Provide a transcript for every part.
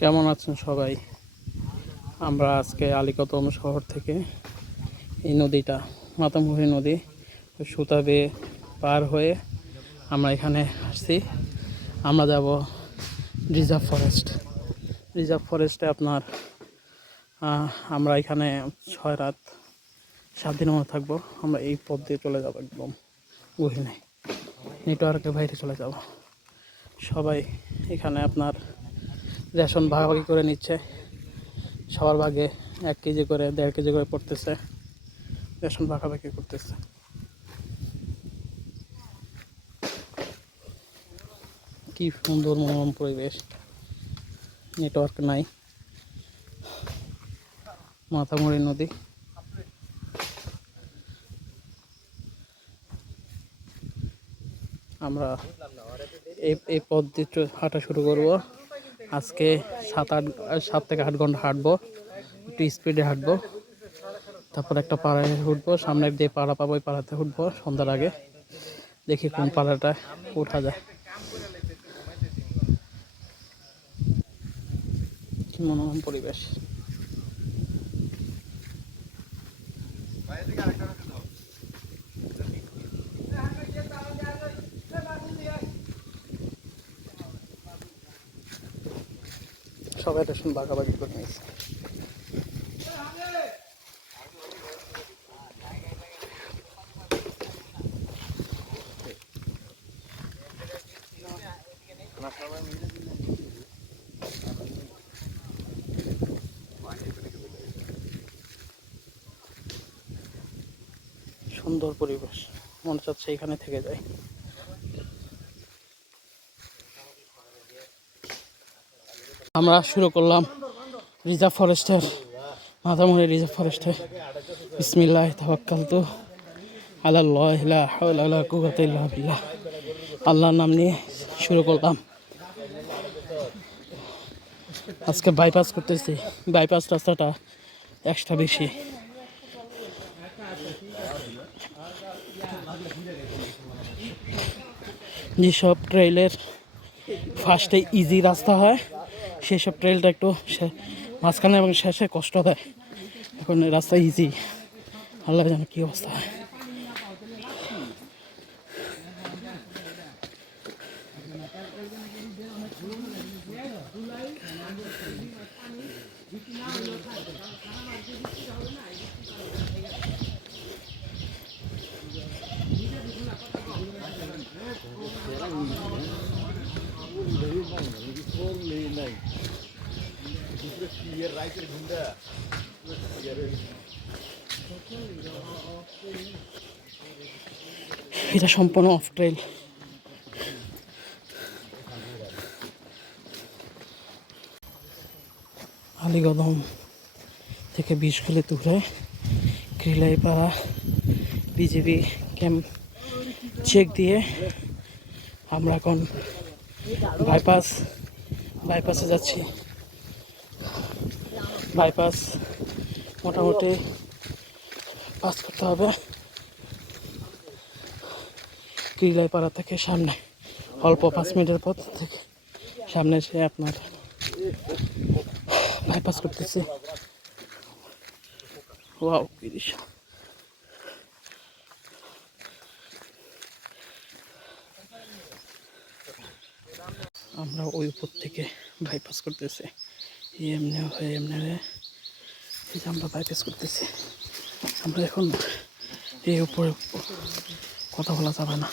কেমন আছেন সবাই? আমরা আজকে আলীকদম শহর থেকে এই নদীটা মাতামুহুরী নদী সুতা বেয়ে পার হয়ে আমরা এখানে আসছি। আমরা যাব রিজার্ভ ফরেস্টে আপনার আমরা এখানে 6 রাত 7 দিনের মতো থাকবো। আমরা এই পথ দিয়ে চলে যাবো, একদম গহীনে নেটওয়ার্কের বাইরে চলে যাব। সবাই এখানে আপনার রেশন ভাগাভাগি করে নিচ্ছে, সবার ভাগে 1 কেজি করে 1.5 কেজি করে পড়তেছে, রেশন ভাগাভাগি করতেছে। কি সুন্দর মনোরম পরিবেশ, নেটওয়ার্ক নাই, মাতামুহুরী নদী। আমরা এই পথ দিয়ে হাঁটা শুরু করব। আজকে 7 থেকে 8 ঘন্টা হাঁটবো, একটু স্পিডে হাঁটবো। তারপর একটা পাড়ায় উঠবো, সামনের যে পাড়া পাবো ওই পাড়াতে উঠবো সন্ধ্যার আগে। দেখি কোন পাড়াটা ওঠা যায়। কি মনোরম পরিবেশ। সবাই রেশন ভাগাভাগি করে নিয়েছে। সুন্দর পরিবেশ, মনে চাচ্ছে এখানে থেকে যায়। আমরা শুরু করলাম রিজার্ভ ফরেস্টের মাতামুহুরী রিজার্ভ ফরেস্টে। বিসমিল্লাহ তাওয়াক্কালতু আলাল্লাহি লা হাওলা ওয়ালা কুওয়াতা ইল্লা বিল্লাহ। আল্লাহর নাম নিয়ে শুরু করলাম। আজকে বাইপাস করতেছি, বাইপাস রাস্তাটা এক্সট্রা বেশি। যেসব ট্রেইলের ফার্স্টে ইজি রাস্তা হয়, সেসব ট্রেলটা একটু মাঝখানে এবং শেষে কষ্ট দেয়। এখন রাস্তা ইজি, আল্লাহ জানে কী অবস্থা হয়। এটা সম্পূর্ণ অফ ট্রেল। আলীকদম থেকে 20 কিলো দূরে ক্রিলাইপাড়া বিজিবি ক্যাম্প চেক দিয়ে আমরা এখন বাইপাসে যাচ্ছি। বাইপাস মোটামুটি পাস করতে হবে ক্রিলাইপাড়া থেকে। সামনে অল্প 5 মিনিটের পথ থেকে সামনে এসে আপনার বাইপাস করতেছি। ওয়াও, কি দৃশ্য! আমরা ওই উপর থেকে বাইপাস করতেছি, এমনি হয়ে এমনি হয়ে এই যে আমরা বাইপাস করতেছি। আমরা এখন এই উপরে কথা বলা যাবে না।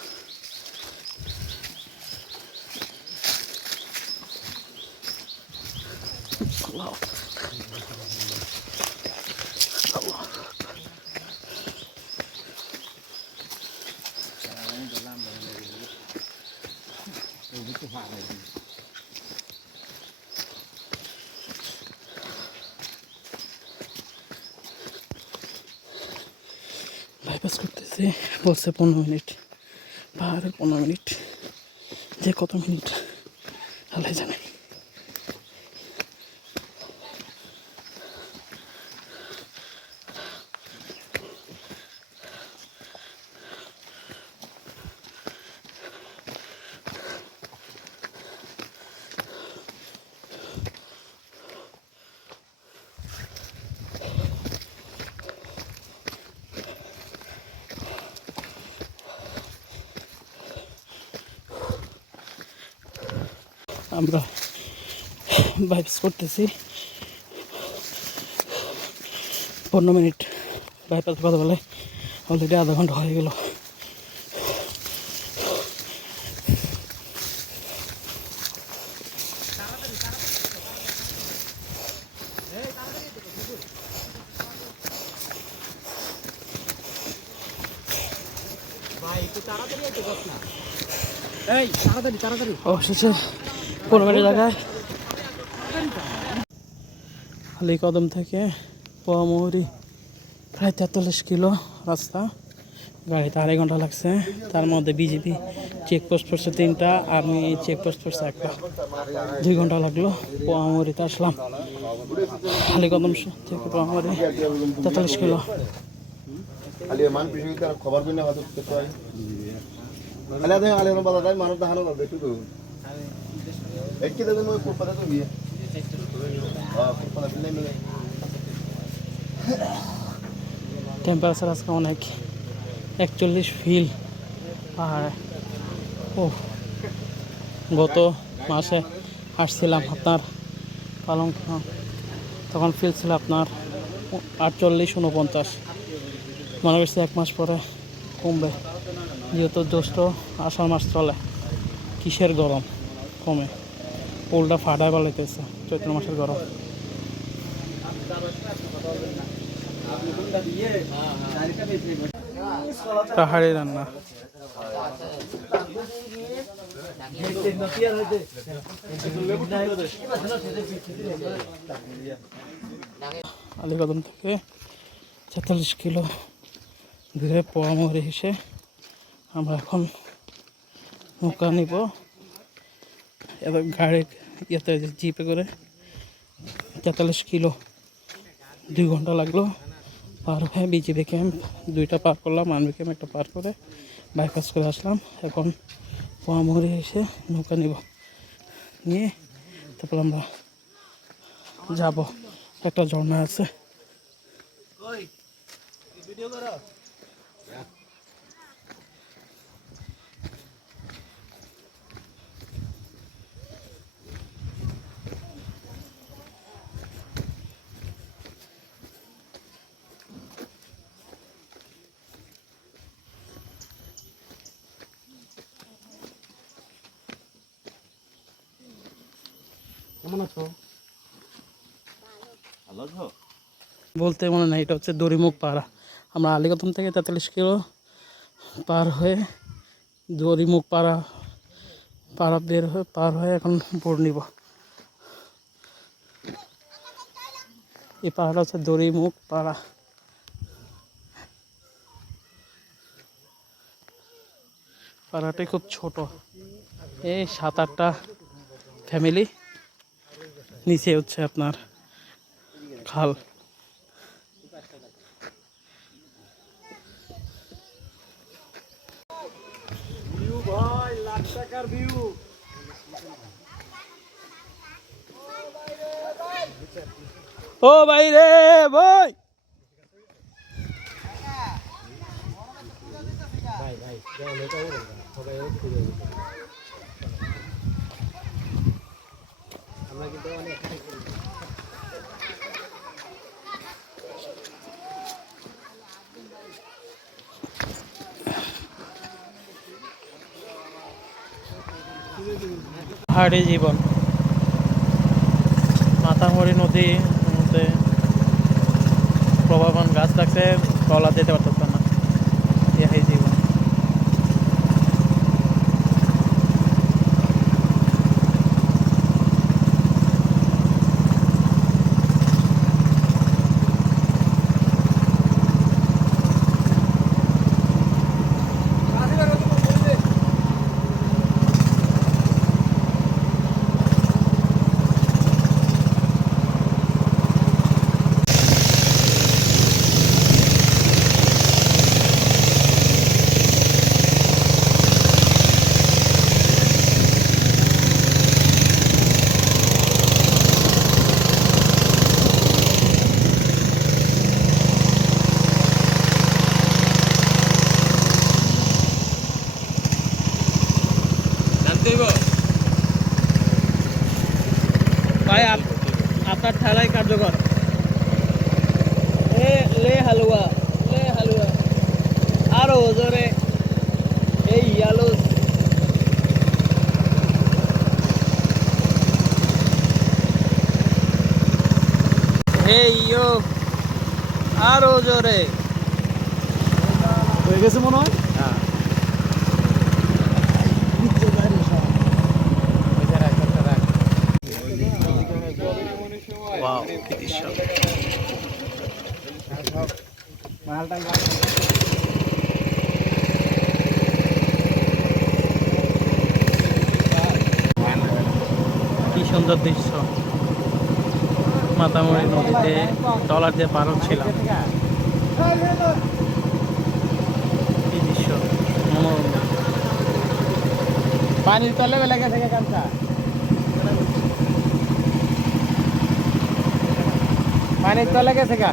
বাইপাস করতেছি, বলছে 15 মিনিট, পাহাড়ে 15 মিনিট, যে কত মিনিট আল্লাহ জানে। আমরা বাইপাস করতেছি 15 মিনিট, বাইপাস কথা বলে অলরেডি আধা ঘন্টা হয়ে গেল। অবশেষে 15 মিনিট জায়গায় আলীকদম থেকে পোয়ামুহুরী প্রায় 43 কিলো রাস্তা, গাড়িতে 2.5 ঘন্টা লাগছে। তার মধ্যে বিজেপি চেকপোস্ট পড়ছে 3টা, আর্মি চেকপোস্ট পড়ছে 1টা, 2 ঘন্টা লাগলো। পোয়ামুহুরীতে আসলাম। আলীকদম থেকে পোয়ামুহুরী 43 কিলো। টেম্পারেচার আজকে অনেক, 41 ফিল পাহাড়ে। ও গত মাসে আসছিলাম আপনার পালংঘাট, তখন ফিল ছিল আপনার 48-49। মনে করছি 1 মাস পরে কমবে, যেহেতু জ্যৈষ্ঠ আষাঢ় মাস চলে, কিসের গরম কমে, পোলটা ফাটায় পালাইতেছে চৈত্র মাসের গরম। পাহাড়ি রান্না আলীকদম থেকে 46 কিলো দূরে পোয়ামুহুরী এসে আমরা এখন নৌকা নিব। এবার গাড়ি ইয়েতে জিপে করে 43 কিলো, 2 ঘন্টা লাগলো পার হয়ে। বিজিবি ক্যাম্প 2টা পার করলাম, আর্মি ক্যাম্প 1টা পার করে বাইপাস করে আসলাম। এখন পোয়ামুহুরী এসে নৌকা নিব, নিয়ে তারপর আমরা যাব। একটা ঝর্ণা আছে। বলতে মনে নাই, এটা হচ্ছে দড়িমুখ পাড়া। আমরা আলীকদম থেকে 43 কিলো পার হয়ে দড়িমুখ পাড়া বের হয়ে পার হয়ে এখন বোট নিব। এই পাহাড়টা হচ্ছে দড়িমুখ পাড়া। পাড়াটাই খুব ছোট, এই 7-8টা ফ্যামিলি, নিচে হচ্ছে আপনার খাল। ও ভাই রে ভাই, পাহাড়ি জীবন, মাতামুহুরী নদী মধ্যে প্রবাহমান গাছ থাকছে, ট্রলার যেতে পারতেছে না। এই জীবন। ভাই আপনার ঠেলাই কার্যকর। লে হালুয়া, লে হালুয়া আরো জোরে, এই আলো। এই ইয়ো আরো জোরে হয়ে গেছে মনে হয়। ওয়াও কি দৃশ্য। কি সুন্দর দৃশ্য, মাতামুড়ি নদীতে ট্রলার দিয়ে পার হচ্ছিলাম। কি দৃশ্য মনোরম। পানির তলে বেলা গেছে কাঁচা, পানির তলে গেছে গা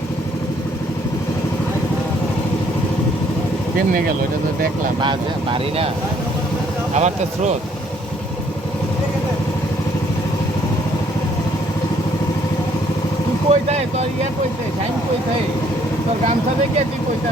কেমনে গেল এটা তো দেখলাম বাড়ি না, আবার তো স্রোত। তুই কই দেয় তোর ইয়ে কইতে সাইন কইতে তোর গামছা দেখে তুই কইতে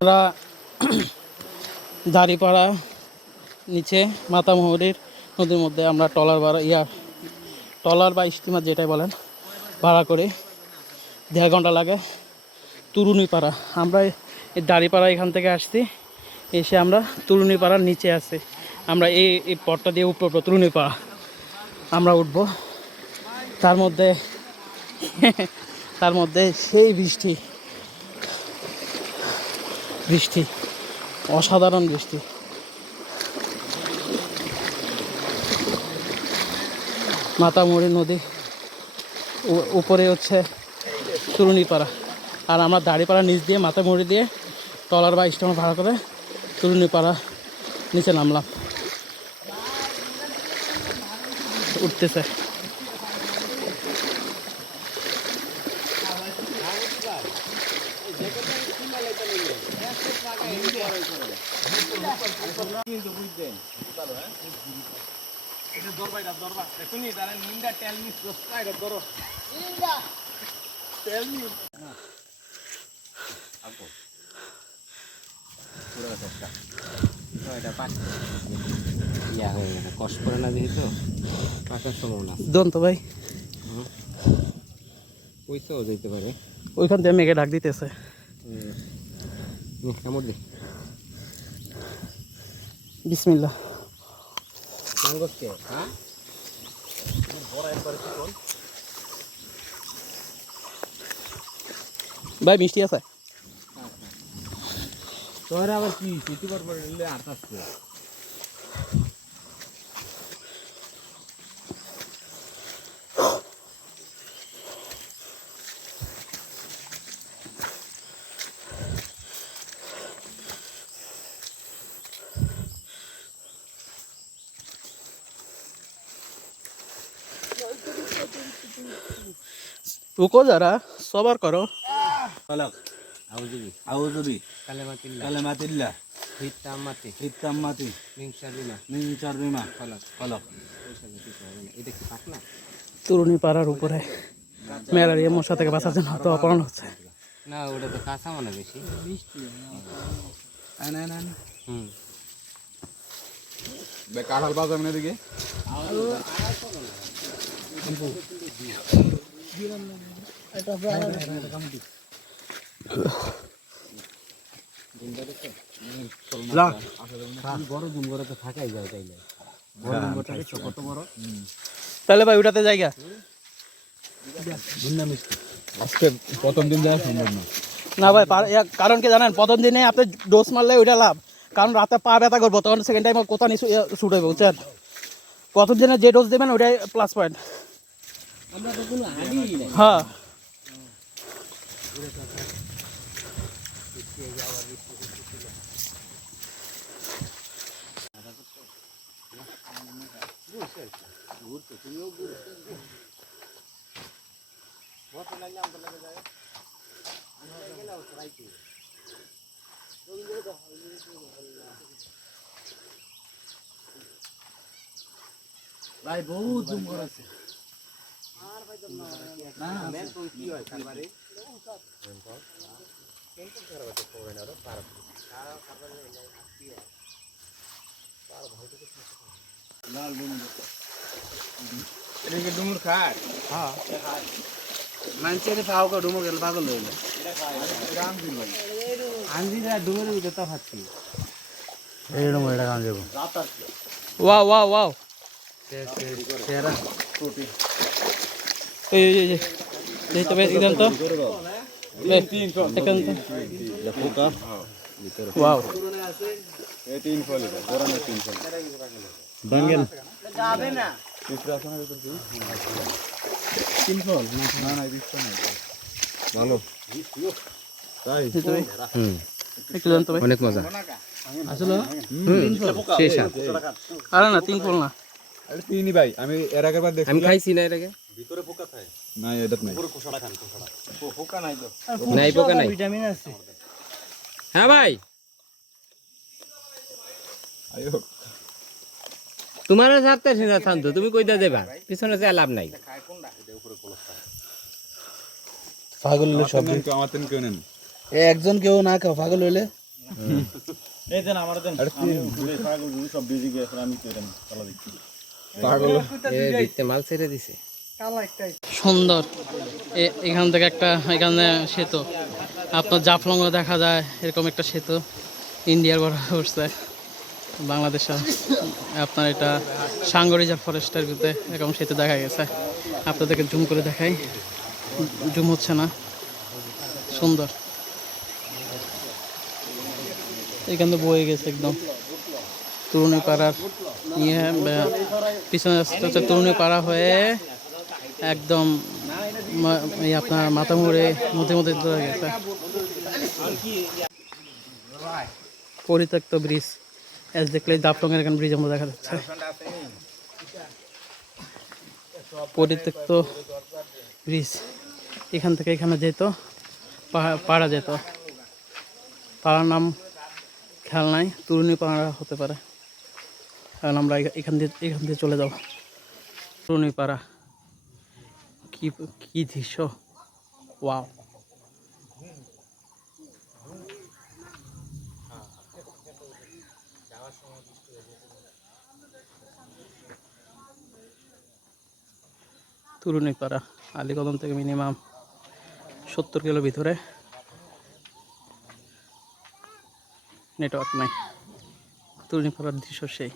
আমরা দাঁড়িপাড়া নিচে মাতামুহুরির নদীর মধ্যে আমরা ট্রলার বা স্টিমার যেটাই বলেন ভাড়া করে 1.5 ঘন্টা লাগে তরুণীপাড়া। আমরা এই দাঁড়িপাড়া এখান থেকে আসছি, এসে আমরা তরুণীপাড়ার নিচে আছি। আমরা এই পথটা দিয়ে উপর তরুণীপাড়া আমরা উঠব। তার মধ্যে সেই বৃষ্টি অসাধারণ বৃষ্টি। মাতামুড়ি নদী, উপরে হচ্ছে তরুণীপাড়া, আর আমরা দাঁড়িপাড়া নিচ দিয়ে মাতামুড়ি দিয়ে ট্রলার বা স্টিমার ভাড়া করে তরুণীপাড়া নিচে নামলাম। উঠতেছে কষ্ট করে না যেহেতু পাকার সম্ভাবনা দন্ত ভাই ওইটাও যেতে পারে। ওইখান থেকে মেঘে ডাক দিতেছে। কামড় দে বিসমিল্লাহ। ভাই মিষ্টি আছে? তোর আবার কি সিটি পর নিলে আর আসছে रुको जरा सबर करो। फलक आउजुबी कालेमातिल्ला हित्ताम्माति मिन शार्रिमा फलक এটা কি পাক না? তরুণী পাড়ার উপরে ম্যালেরিয়া মশা থেকে বাঁচার জন্য তো অপহরণ হচ্ছে। না ওটা তো কাঁচা মানে বেশি কাঁঠাল পাওয়া যাবে না এদিকে। বড় জুম করে তো থাকাই যায় তাইলে কত বড় তাহলে ভাই ওটাতে জায়গা আজকে প্রথম দিন যাওয়া সম্ভব না। না ভাই, কারণ কি জানেন, প্রথম দিনে আপনি ডোজ মারলে ওইটা লাভ, কারণ রাতে পা ব্যথা করবো, তখন সেকেন্ড টাইম কোথা নিচু শুট হইব, বুঝছেন? প্রথম দিনে যে ডোজ দেবেন ওইটাই প্লাস পয়েন্ট। হ্যাঁ ভাই বহুত জুম করেছে না মেন তো কি হয় কারবারে লাল ডুমুর এটা কি ডুমুর খায় হ্যাঁ মানছেরে পাও কা ডুমুর গেল পাগল হইলো এটা খায় এটা আমজি ভাই আমজিরা ডুমুরের ভিতর তা খাচ্ছি এই ডুমুর এটা কাম যাবো ওয়াও ওয়াও ওয়াও তেরা টোটি এই তবে একদম তো ওয়াও এই 3 ফল এটা পুরানো 3 ফল বাঙ্গেল যাবে না দুসরা আছে না ভিতর দি 3 ফল না না দিছ না ভালো তাই একটু জান তবে অনেক মজা আসলে শেষ আরে না 3 ফল না আরে তিনই ভাই আমি এর আগের বার আমি দেখছিলাম খাইছি না এর আগে ভিতরে পোকা থাকে না এটা নাই পুরো কোষাটা খান কোষাটা পোকা নাই তো নাই পোকা নাই ভিটামিন আছে হ্যাঁ ভাই আয়ো তোমার সাথে সেনা শান্ত তুমি কইতা দেবা পিছনে যা লাভ নাই খায় কোনটা এটা উপরে কোলসটা পাগল হলে সব আমার তেন কেউ নেন একজন কেউ না খাও পাগল হইলে এই দেন আমার দেন আমি পাগল সব বিজি গেছে আমি তো দেন চলা দেখছি পাগল এ দিতে মাল ছেড়ে দিছে সুন্দর এখান থেকে একটা এখানে সেতু আপনার জাফলং দেখা যায় এরকম একটা সেতু ইন্ডিয়ার বর্ডার করছে বাংলাদেশের আপনার এটা সাঙ্গরিজা ফরেস্টের ভিতরে এরকম সেতু দেখা গেছে আপনাদেরকে জুম করে দেখাই জুম হচ্ছে না সুন্দর এখান থেকে বয়ে গেছে একদম তরুণী পাড়ার ইয়ে পিছনে হচ্ছে তরুণী পাড়া হয়ে একদম আপনার মাথা মুড়ে মধ্যে মধ্যে ধরে গেছে পরিত্যক্ত ব্রিজ এস দেখলে দাপটঙের এখানে ব্রিজ আমরা দেখা যাচ্ছে পরিত্যক্ত ব্রিজ এখান থেকে এখানে যেত পাড়া যেত পাড়ার নাম খেয়াল নাই তরুণী পাড়া হতে পারে কারণ আমরা এখান দিয়ে চলে যাব তরুণী পাড়া কি দৃশ্য ওয়াও তরুণীপাড়া আলীকদম থেকে মিনিমাম 70 কিলো ভিতরে নেটওয়ার্ক নাই তরুণীপাড়ার দৃশ্য সেই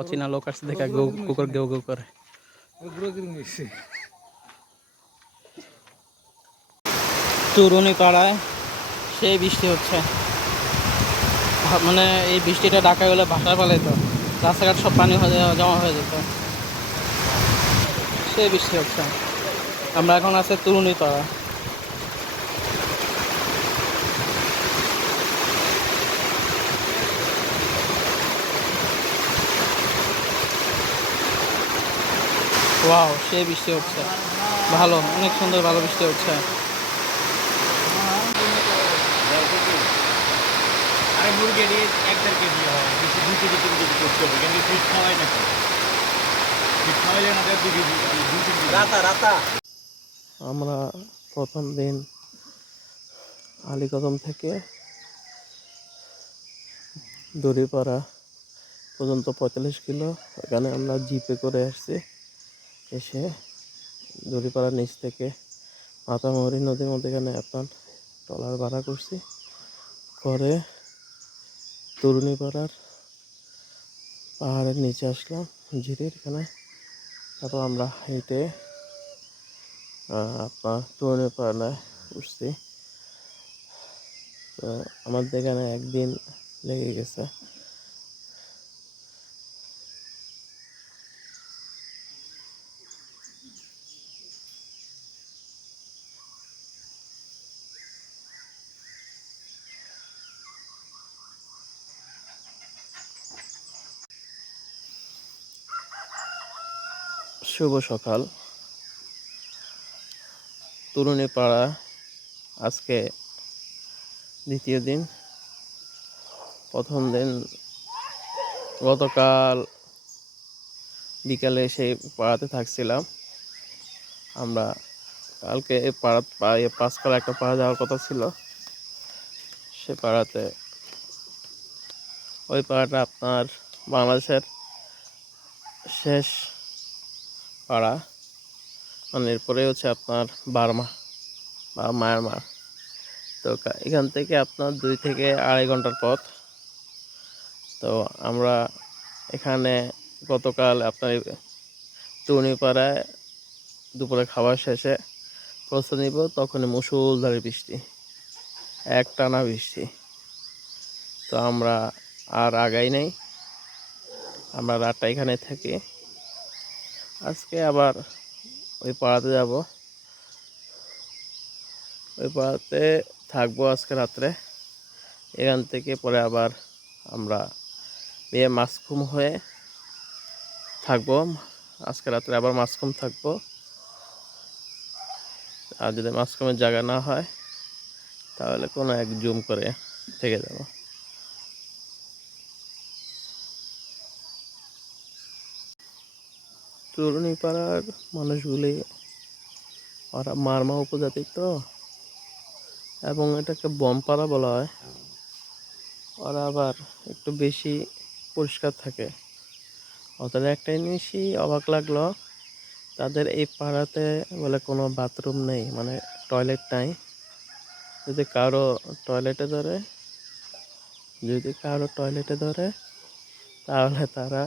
অচেনা লোক আসছে দেখা কুকুর গেউ গেউ করে তরুণী পাড়ায় সেই বৃষ্টি হচ্ছে মানে এই বৃষ্টিটা ঢাকায় হলে ভাষায় পালাইত রাস্তাঘাট সব পানি জমা হয়ে যেত সেই বৃষ্টি হচ্ছে আমরা এখন আছে তরুণী পাড়া ওয়াও সেই বৃষ্টি হচ্ছে ভালো অনেক সুন্দর ভালো বৃষ্টি হচ্ছে আরে মুরগি দিয়ে 1.5 কেজি হয় 2 কেজি 3 কেজি করতে হবে কিন্তু ফিট খাওয়াই না ফিট খাওয়াইলে না 2 কেজি 2 কেজি রাতা আমরা প্রথম দিন আলীকদম থেকে দড়িপাড়া পর্যন্ত 45 কিলো এখানে আমরা জিপে করে আসছি এসে দড়িপাড়ার নিচ থেকে মাতামুহুরী নদীর মধ্যে এখানে আপনার ট্রলার ভাড়া করছি করে তরুণীপাড়ার পাহাড়ের নিচে আসলাম, ঝিরির এখানে। তারপর আমরা হেঁটে আপনার তরুণীপাড়ায় উঠছি। তো আমাদের এখানে একদিন লেগে গেছে। শুভ সকাল। তরুণীপাড়া আজকে দ্বিতীয় দিন। প্রথম দিন গতকাল বিকালে সেই পাড়াতে থাকছিলাম আমরা। কালকে এই পাঁচকাল একটা পাড়া যাওয়ার কথা ছিল, সে পাড়াতে, ওই পাড়াটা আপনার বাংলাদেশের শেষ পাড়া, মানে এরপরে হচ্ছে আপনার বার্মা বা মায়ানমার। তো এখান থেকে আপনার 2 থেকে 2.5 ঘন্টার পথ। তো আমরা এখানে গতকাল আপনার তরুণীপাড়ায় দুপুরে খাবার শেষে প্রস্তুত নিব, তখনই মুষলধারে বৃষ্টি, একটানা বৃষ্টি। তো আমরা আর আগাই নাই, আমরা রাতটা এখানে থাকি। আজকে আবার ওই পাড়াতে যাব, ওই পাড়াতে থাকবো আজকে রাত্রে। এখান থেকে পরে আবার আমরা মাসখুম হয়ে থাকবো। আজকে রাত্রে আবার মাসখুম থাকবো, আর যদি মাসখুমের জায়গা না হয় তাহলে কোনো এক জুম করে থেকে যাব। তরুণীপাড়ার মানুষগুলি ওরা মারমা উপজাতির তো, এবং এটাকে বমপাড়া বলা হয়। ওরা আবার একটু বেশি পরিষ্কার থাকে। ওদের একটা জিনিসই অবাক লাগলো, তাদের এই পাড়াতে বলে কোনো বাথরুম নেই, মানে টয়লেট নাই। যদি কারো টয়লেটে ধরে তাহলে তারা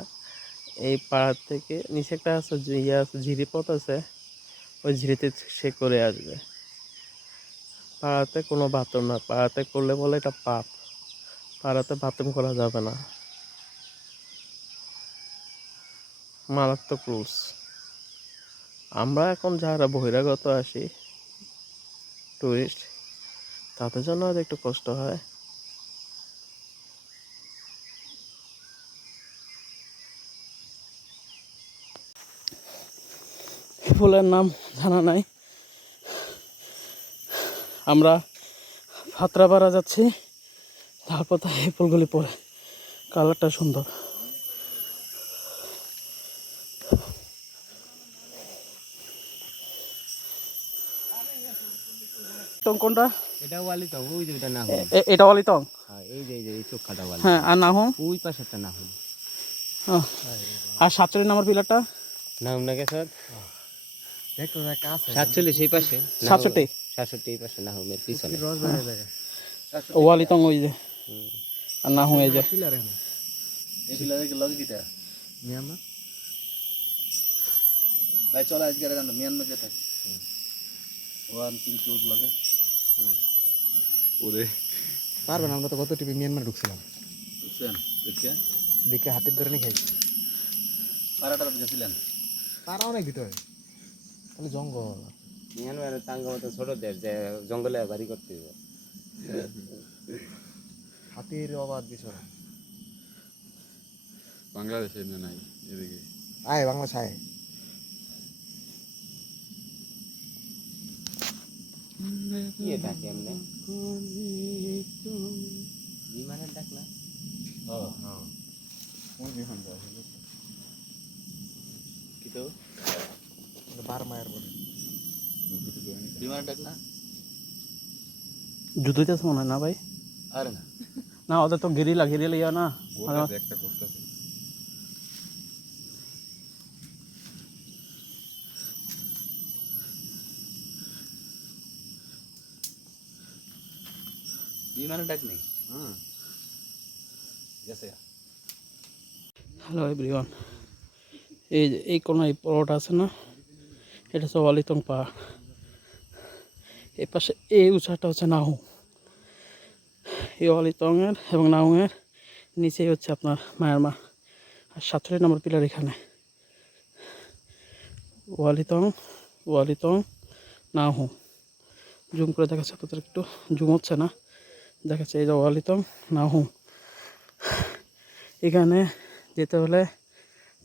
এই পাড়ার থেকে নিচে একটা আছে, ঝিরিপথ আছে, ওই ঝিরিতে সে করে আসবে। পাড়াতে কোনো বাথরুম না, পাড়াতে করলে বলে এটা পাপ, পাড়াতে বাথরুম করা যাবে না, মারাত্মক রুলস। আমরা এখন যারা বহিরাগত আসি, টুরিস্ট, তাদের জন্য হয়তো একটু কষ্ট হয়। ফুলের নাম জানা নাই। আমরা ফাত্রাপাড়া যাচ্ছি, তারপর তাই এই ফুলগুলি পরে, কালারটা সুন্দর। টং কোনটা? এটা ওয়ালি তো, ওই যে এটা না হল। এটা অলিতং। হ্যাঁ, এই যে এই চোখাটা ওয়ালি। হ্যাঁ, আর নাহং ওই পাশেরটা না হল। আর 47 নম্বর পিলারটা না না কে স্যার, দেখো একটা আছে 47 সেই পাশে, 67 67 এই পাশে না হোমের পিছনে। রস বাইরে জায়গা ওয়ালিতং ওই যে, আর নাহং এই যে। পিলার এখানে এই পিলারে কি লগে কিটা মিয়ানমার ভাই চলো আজকে আর জানো মিয়ানমার যেতে 1 3 2 লগে ওরে পারবে না। আমরা তো গত টিভি মিয়ানমার ঢুকছিলাম, বুঝছেন দেখিয়া দেখে হাতের ধরে নিয়ে খাইছি। পারাটা গেছিলেন তারা অনেক ভিতরে, তাহলে জঙ্গল। মিয়ানমারের তাঙ্গ মতো ছোট দেশ, যে জঙ্গলে বাড়ি করতে হবে। হাতির অবাধ বিচরণ। বাংলাদেশে নাই এদিকে আয় বাংলাদেশ আয়। কি এটা কেমনে বিমানের ডাক না? কোন বিমান যায় কি তো বারমায়ের বলে বিমানের ডাক না যুদ্ধ হইতেছে মনে হয় না ভাই? আরে না না, ওদের তো গেরিলা ইয়া না। একটা করতেছে বিমানের ডাক নেই গেছে হ্যালো এভরিওয়ান, এই যে এই কোনো এই পর্বটা আছে না, এটা হচ্ছে ওয়ালিতং পাহাড়। এই পাশে এই উঁচাটা হচ্ছে নাহু। এই ওয়ালিতংয়ের এবং নাহুংয়ের নিচেই হচ্ছে আপনার মায়ানমার। আর 47 নম্বর পিলার এখানে। ওয়ালিতং ওয়ালিতং নাহু। জুম করে দেখাচ্ছে আপনাদের, একটু জুম হচ্ছে না, দেখাচ্ছে এই যে ওয়ালিতং নাহু। এখানে যেতে হলে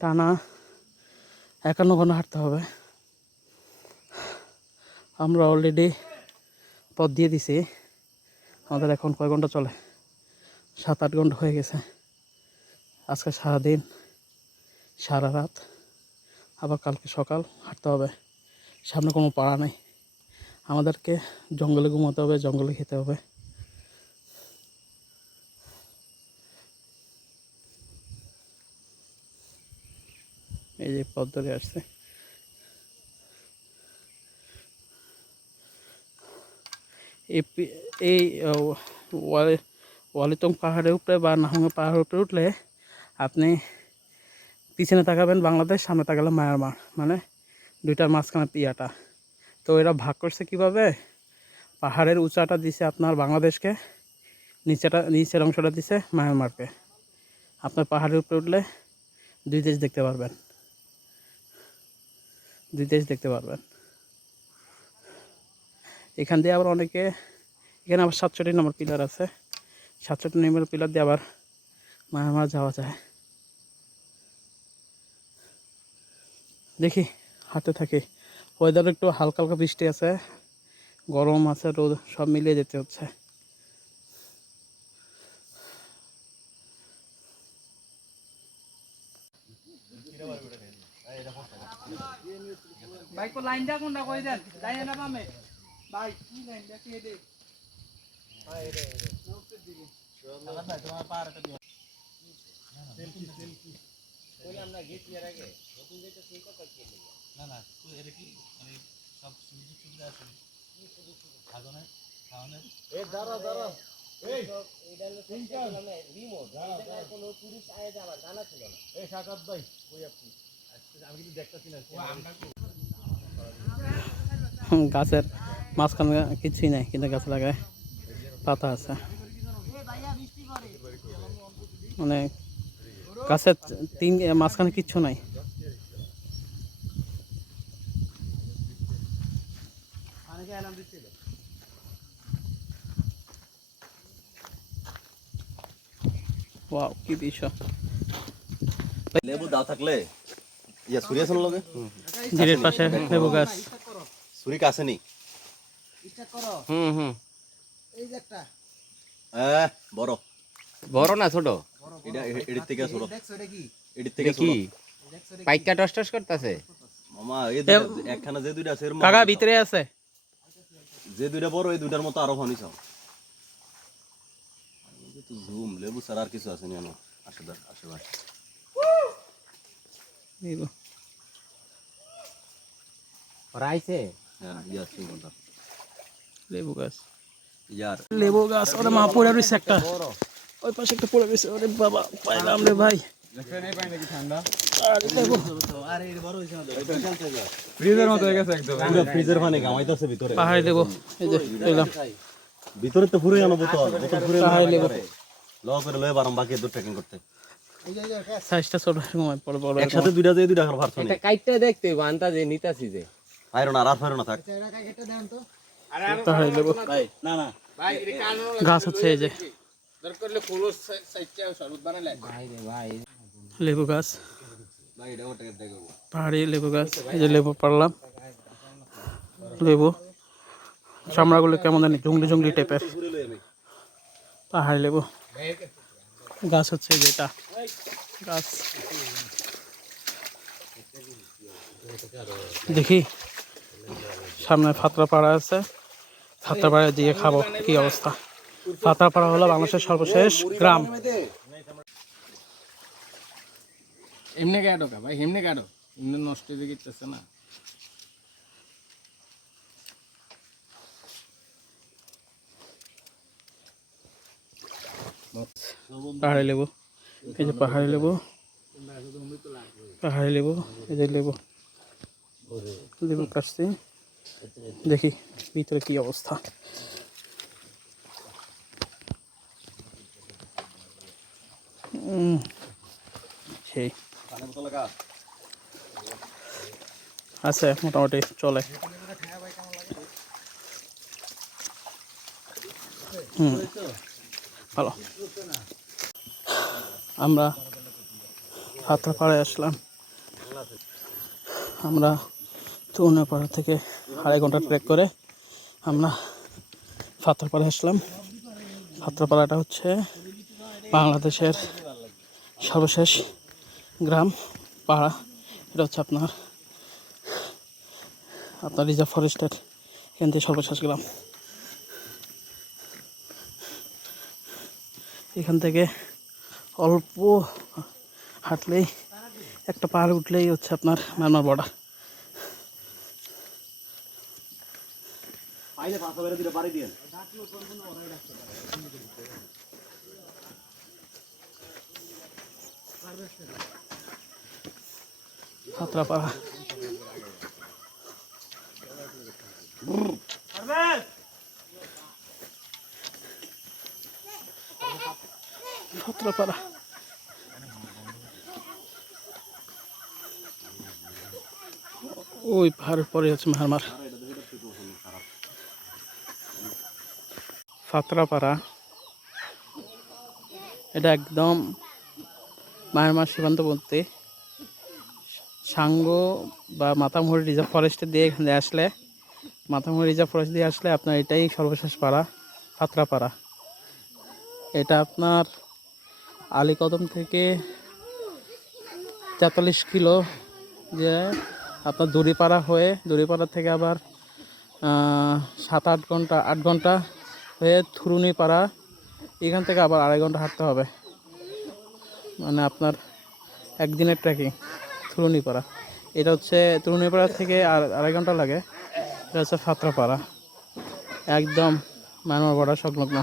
টানা 51 ঘন্টা হাঁটতে হবে। আমরা অলরেডি পথ দিয়ে দিছি। আমাদের এখন কয় ঘন্টা চলে? 7-8 ঘন্টা হয়ে গেছে। আজকে সারাদিন সারা রাত, আবার কালকে সকাল হাঁটতে হবে। সামনে কোনো পাড়া নেই, আমাদেরকে জঙ্গলে ঘুমাতে হবে, জঙ্গলে খেতে হবে। এই যে পথ ধরে আসছে। এই ওয়ালিতং পাহাড়ের উপরে বা নাহুংয়ে পাহাড়ের উপরে উঠলে আপনি পিছনে তাকাবেন বাংলাদেশ, সামনে তাকালে মায়ানমার, মানে দুইটার মাঝখানে পিয়াটা। তো এরা ভাগ করছে কীভাবে? পাহাড়ের উঁচাটা দিছে আপনার বাংলাদেশকে, নিচের অংশটা দিছে মায়ানমারকে। আপনার পাহাড়ের উপরে উঠলে দুই দেশ দেখতে পারবেন, দুই দেশ দেখতে পারবেন। এখান দিয়ে আবার অনেকে, এখানে আবার 47 নম্বর পিলার আছে। 47 নম্বর পিলার দিয়ে আবার মায়ানমার যাওয়া যায়। দেখি, হাঁটতে থাকি। ওয়েদার একটু হালকা হালকা বৃষ্টি আছে, গরম আছে, রোদ, সব মিলিয়ে যেতে হচ্ছে। ভাই কো লাইনটা কোনটা কই দেন লাইন না পামে ভাই কি লাইন দেখিয়ে দে ভাই রে নৌকের দিকে দাদা ভাই তোমার পাহাড়টা দিও সেলফি কইলাম না গেছি এর আগে নতুন যেটা সেই কথা কি না না তুই এর কি মানে সব সুবিধা সুবিধা আছে কি সুবিধা খাজো না খাওয়ানোর এই দাঁড়া দাঁড়া এই এইটা হলো তিনটা না রিমোট এটা কোনো টুরিস্ট আয়ে যাবে জানা ছিল না এই সাকাত ভাই কই আপনি আমি কিন্তু দেখতাছি না গাছের মাঝখানে কিছুই নাই, কিন্তু গাছ লাগায় পাতা আছে, মানে গাছের মাঝখানে কিচ্ছু নাই। ওয়াও, কি দৃশ্য! লেবু দাও থাকলে ইয়া ছুরি আছে লগে ঝিলের পাশে লেবু গাছ। ছুরি কাছে নি হুম হুম এই যে একটা বড় বড় না ছোট? এটা এডির থেকে ছোট, দেখছো এটা কি এডির থেকে ছোট দেখি পাইকা টস টস করতেছে। মামা এই দুইটা একখানা যে দুইটা আছে এর কাকা ভিতরে আছে। যে দুইটা বড় এই দুইটার মতো আরো ফানি চাও। জুম লেবু ছাড়া আর কিছু আছে নি জানো আশেপাশে রাইছে হ্যাঁ ইয়ার কি কথা লেবু গাছ, ইয়ার লেবু গাছ। ওরে মা, পড়ে রয়েছে একটা, ওই পাশে একটা পড়ে রয়েছে। ওরে বাবা, পাইলাম রে ভাই। ফ্রিজের মতো হয়ে গেছে একদম পুরো ফ্রিজের পানি গামাইতাছে ভিতরে। পাহাড়ি লেবু, এই যে পেলাম। ভিতরে তো পুরোই আনো বোতল পুরো পাহাড়ি লেবু, ল করে লয়ে বারম বাকি দুধ ট্রেকিং করতে সাইজটা ছোট, সময় পরে বড়। একসাথে দুইটা যে দুইটা খাবার পারছো না এটা কাইটটা দেখতে বানতা যে নিতাছি যে আইরন আর ফাইরন না থাক পাহাড়ি লেবু না না ভাই এটা কানো গাছ হচ্ছে এই যে দরকার হলে খোলস সাইডটা শরবত বানাইলে ভাই রে ভাই লেবু গাছ, ভাই এটা ওটা ট্রাই করব পাহাড়ি লেবু গাছ। এই যে লেবু পারলাম, লেবু চামড়াগুলো কেমন জানি জঙ্গলি জঙ্গলি টাইপের। পাহাড়ি লেবু গাছ হচ্ছে যেটা গাছ। দেখি সামনে ফাতরাপাড়া আছে, ফাতরাপাড়া দিয়ে খাবো। কি অবস্থা! ফাতরাপাড়া হলো বাংলাদেশের সর্বশেষ গ্রাম। এমনি কাটো কা ভাই এমনি কাটো এমনি নষ্ট হয়ে গেছে না পাহাড়ি লেবু। এই যে পাহাড়ি লেবু, পাহাড়ি লেবু, এই যে লেবু, লেবু কাটছি, দেখি ভিতরে কি অবস্থা। সেই আছে মোটামুটি চলে। ভালো। আমরা পাত্রপাড়ায় আসলাম। আমরা চৌনাপাড়া থেকে 2.5 ঘন্টা ট্রেক করে আমরা পাত্রপাড়ায় আসলাম। পাত্রপাড়াটা হচ্ছে বাংলাদেশের সর্বশেষ গ্রাম পাড়া। এটা হচ্ছে আপনার রিজার্ভ ফরেস্টের এখান থেকে সর্বশেষ গ্রাম। এখান থেকে অল্প হাঁটলেই, একটা পাহাড় উঠলেই হচ্ছে আপনার মায়ানমার বর্ডার। পাত্রাপাড়া পাত্রাপাড়া ওই পাহাড়ের পরে হচ্ছে মায়ানমার। পাত্রাপাড়া এটা একদম মায়ানমার সীমান্তবর্তী। সাঙ্গো বা মাতামুহুরি রিজার্ভ ফরেস্ট দিয়ে এখানে আসলে, মাতামুহুরি রিজার্ভ ফরেস্ট দিয়ে আসলে আপনার এটাই সর্বশেষ পাড়া, পাত্রাপাড়া। এটা আপনার আলীকদম থেকে 43 কিলো, যে আপনার দড়িপাড়া হয়ে, দড়িপাড়া থেকে আবার 7-8 ঘন্টা, 8 ঘন্টা হয়ে থুরুনিপাড়া, এখান থেকে আবার 2.5 ঘন্টা হাঁটতে হবে। মানে আপনার একদিনের ট্রেকিং থুরুনিপাড়া। এটা হচ্ছে থুরুনিপাড়া থেকে 2.5 ঘন্টা লাগে। এটা হচ্ছে পাত্রাপাড়া, একদম মায়ানমার বর্ডার সংলগ্ন।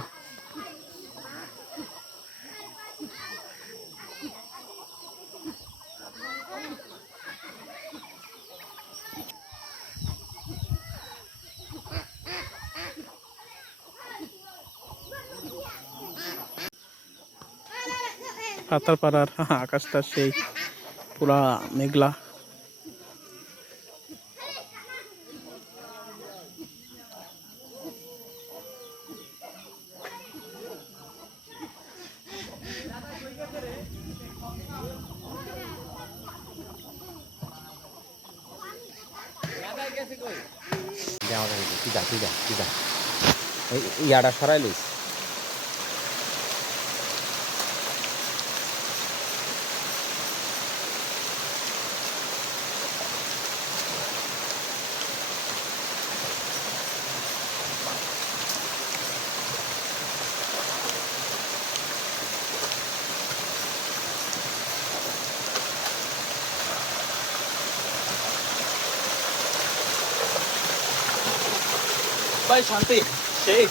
পাত্রাপাড়ার আকাশটা সেই পুরা মেঘলা। ইয়াটা সরাই লইস। ভাই শান্তি সেই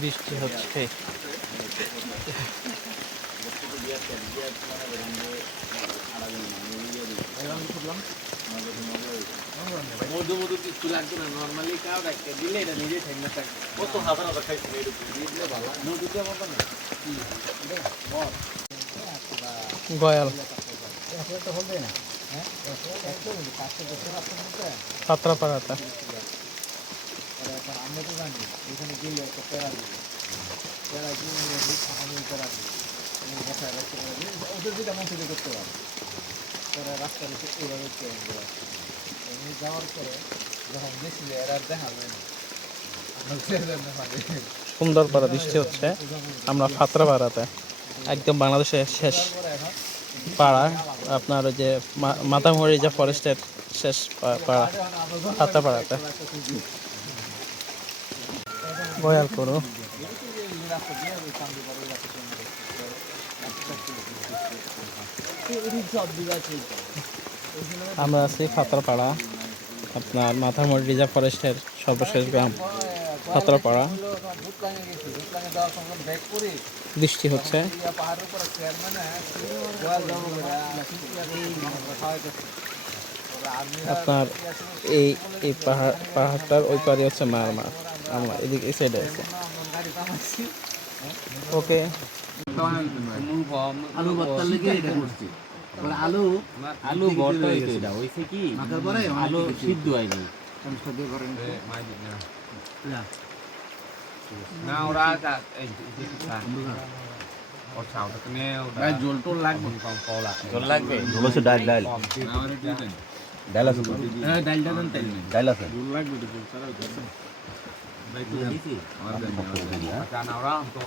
বৃষ্টি হচ্ছে। মধু মধু কিছু লাগতো না, নর্মালি কাউ রাখতে দিলে এটা নিজেই ঠেক না থাকে। কত হাজার হাজার খাইছে মধু দিয়ে বলতো না গয়াল পাত্রাপাড়াটা আমরা তো জানি এখানে গেলে একটা প্যারা দিবে, প্যারা দিয়ে আমি প্যারা দিই ওদের যেটা মন থেকে করতে পারে। তারা রাস্তা রেখে এইভাবে এমনি যাওয়ার পরে যখন দেখি এরা দেখা যায় না, সুন্দর পাড়া বৃষ্টি হচ্ছে। আমরা পাত্রাপাড়াতে একদম বাংলাদেশের শেষ পাড়া, আপনার ওই যে মাতামুহুরি যে ফরেস্টের শেষ পাড়া পাত্রাপাড়াতে। গয়াল করো রাস্তা দিয়ে ওই সামনে পরে ওই রাস্তা আমরা আছি খাতড়াপাড়া, আপনার মাথামুড়ি রিজার্ভ ফরেস্টের সর্বশেষ গ্রাম খাতড়াপাড়া। বৃষ্টি হচ্ছে। আপনার এই এই পাহাড়টার ওই পারে হচ্ছে মায়ানমার, আমরা এদিকে এই সাইডে আছে। ওকে, আলু ভর্তার লেগে এটা করছি। আলু আলু ভর্তা হইছে এটা হইছে কি মাখার পরে আলু সিদ্ধ হয়নি না ওরা এই ওর সাউন্ড নে ওরা জল টোল লাগবে কম কলা জল লাগবে। বলছে ডাল ডাল ডাল আছে হ্যাঁ ডালটা দেন তেল ডাল আছে জল লাগবে তো জল ছাড়া হইছে ভাই তো দিছি আচ্ছা না ওরা তো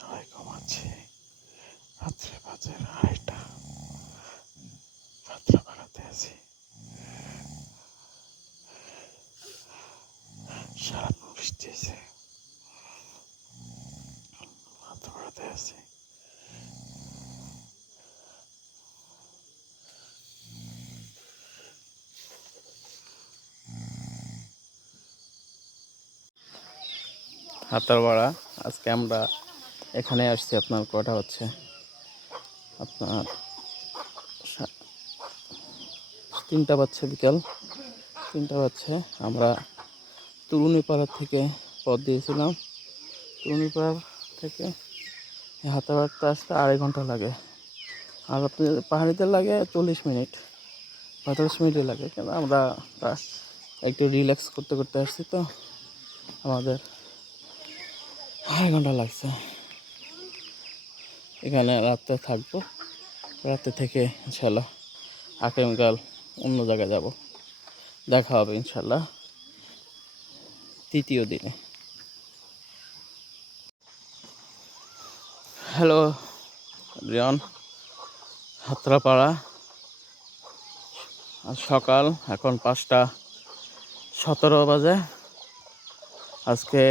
সবাই ঘুমাচ্ছে। রাত্রে বাজে 2:30। খাতড়াপাড়াতে আছি। সারাদিন বৃষ্টি হয়েছে। খাতড়াপাড়াতে আছি। খাতড়াপাড়া আজকে আমরা এখানে আসছি। আপনার কটা হচ্ছে আপনার 3টা বাজছে, বিকাল 3টা বাজছে। আমরা তরুণীপাড়া থেকে পথ দিয়েছিলাম। তরুণীপাড়া থেকে হাতাবাড়তে আসতে 2.5 ঘন্টা লাগে, আর আপনি পাহাড়িতে লাগে 40 মিনিট 45 মিনিটই লাগে। কিন্তু আমরা একটু রিল্যাক্স করতে করতে আসছি, তো আমাদের 2.5 ঘন্টা লাগছে। এখানে রাতে থাকবো, রাতে থেকে ইনশাল্লাহ আগামীকাল অন্য জায়গায় যাব। দেখা হবে ইনশাল্লাহ 3য় দিনে। হ্যালো রিয়ন, খাতড়াপাড়া সকাল, এখন 5টা 17 বাজে। আজকে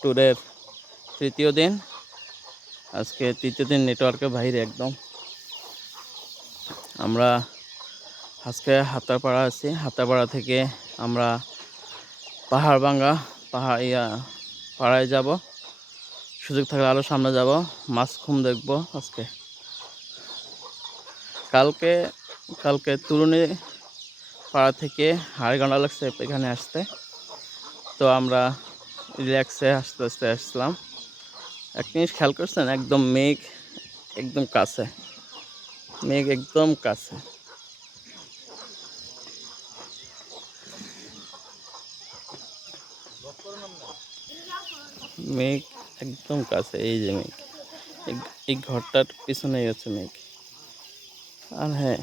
ট্যুরের 3য় দিন। আজকে 3য় দিন নেটওয়ার্কের বাইরে একদম। আমরা আজকে হাতারপাড়া আছি। হাতারপাড়া থেকে আমরা পাহাড়ভাঙ্গা পাড়ায় যাব। সুযোগ থাকলে আরও সামনে যাব, মাছখুম দেখব আজকে। কালকে তরুণী পাড়া থেকে 2.5 ঘন্টা লাগছে এখানে আসতে। তো আমরা রিল্যাক্সে আস্তে আস্তে আসলাম। এক জিনিস খেয়াল করছেন, একদম মেঘ একদম কাছে, মেঘ একদম কাছে। মেঘ একদম কাছে, এই যে মেঘ, এই ঘরটার পিছনেই হচ্ছে মেঘ। আর হ্যাঁ,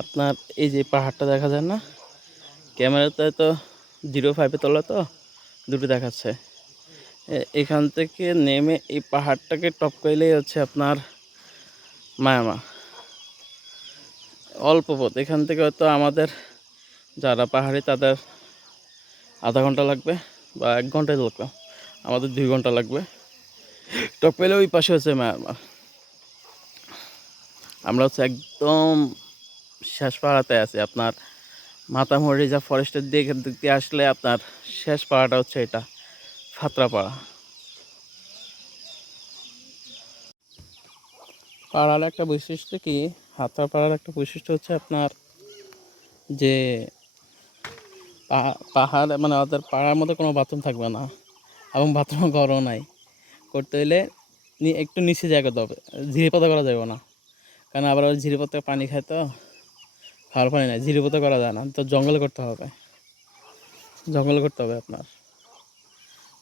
আপনার এই যে পাহাড়টা দেখা যায় না, ক্যামেরাতে তো 0.5-এ তোলা, তো দুটো দেখাচ্ছে। এখান থেকে নেমে এই পাহাড়টাকে টপ করলেই হচ্ছে আপনার মায়ামা। অল্প পথ এখান থেকে, হয়তো আমাদের যারা পাহাড়ি তাদের আধা ঘন্টা লাগবে বা 1 ঘন্টায় লাগবে, আমাদের 2 ঘন্টা লাগবে। টপ পেলে ওই পাশে হচ্ছে মায়ানমার। আমরা হচ্ছে একদম শেষ পাড়াতে আছি। আপনার মাতামুড়ি রিজার্ভ ফরেস্টের দিক দিয়ে আসলে আপনার শেষ পাড়াটা হচ্ছে এটা, খাতড়াপাড়া। পাড়ার একটা বৈশিষ্ট্য কি, খাতড়াপাড়ার একটা বৈশিষ্ট্য হচ্ছে আপনার যে পাহাড়, মানে ওদের পাড়ার মধ্যে কোনো বাথরুম থাকবে না, এবং বাথরুম ঘরও নাই। করতে হলে একটু নিচে জায়গা করতে হবে, ঝিরিপথে করা যাবে না। কারণ আবার ওই ঝিরিপথে পানি খায়, তো খাওয়ার পানি নাই, ঝিরিপথে করা যায় না। তো জঙ্গলে করতে হবে, জঙ্গলে করতে হবে আপনার।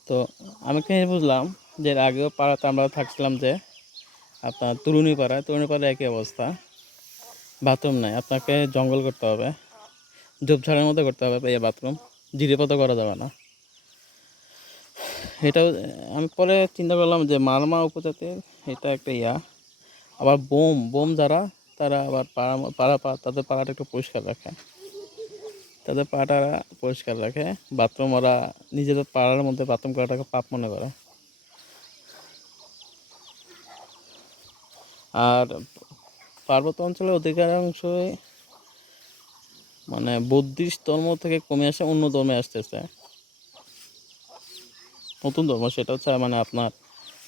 তো আমি কি বুঝলাম যে এর আগেও পাড়াতে আমরা থাকছিলাম, যে আপনার তরুণীপাড়ায় একই অবস্থা, বাথরুম নাই, আপনাকে জঙ্গল করতে হবে। ঝোপঝাড়ের মধ্যে করতে হবে এই বাথরুম, জিরিপথে করা যাবে না। এটাও আমি পরে চিন্তা করলাম যে মারমা উপজাতির এটা একটা ইয়া। আবার বোম যারা, তারা আবার তাদের পাড়াটা একটু পরিষ্কার রাখে, তাদের পাড়াটা পরিষ্কার রাখে। বাথরুম ওরা নিজেদের পাড়ার মধ্যে বাথরুম করাটাকে পাপ মনে করে। আর পার্বত্য অঞ্চলের অধিকাংশই মানে বুদ্ধিস্ট ধর্ম থেকে কমে আসে, অন্য ধর্মে আসতেছে। নতুন ধর্ম সেটা হচ্ছে মানে আপনার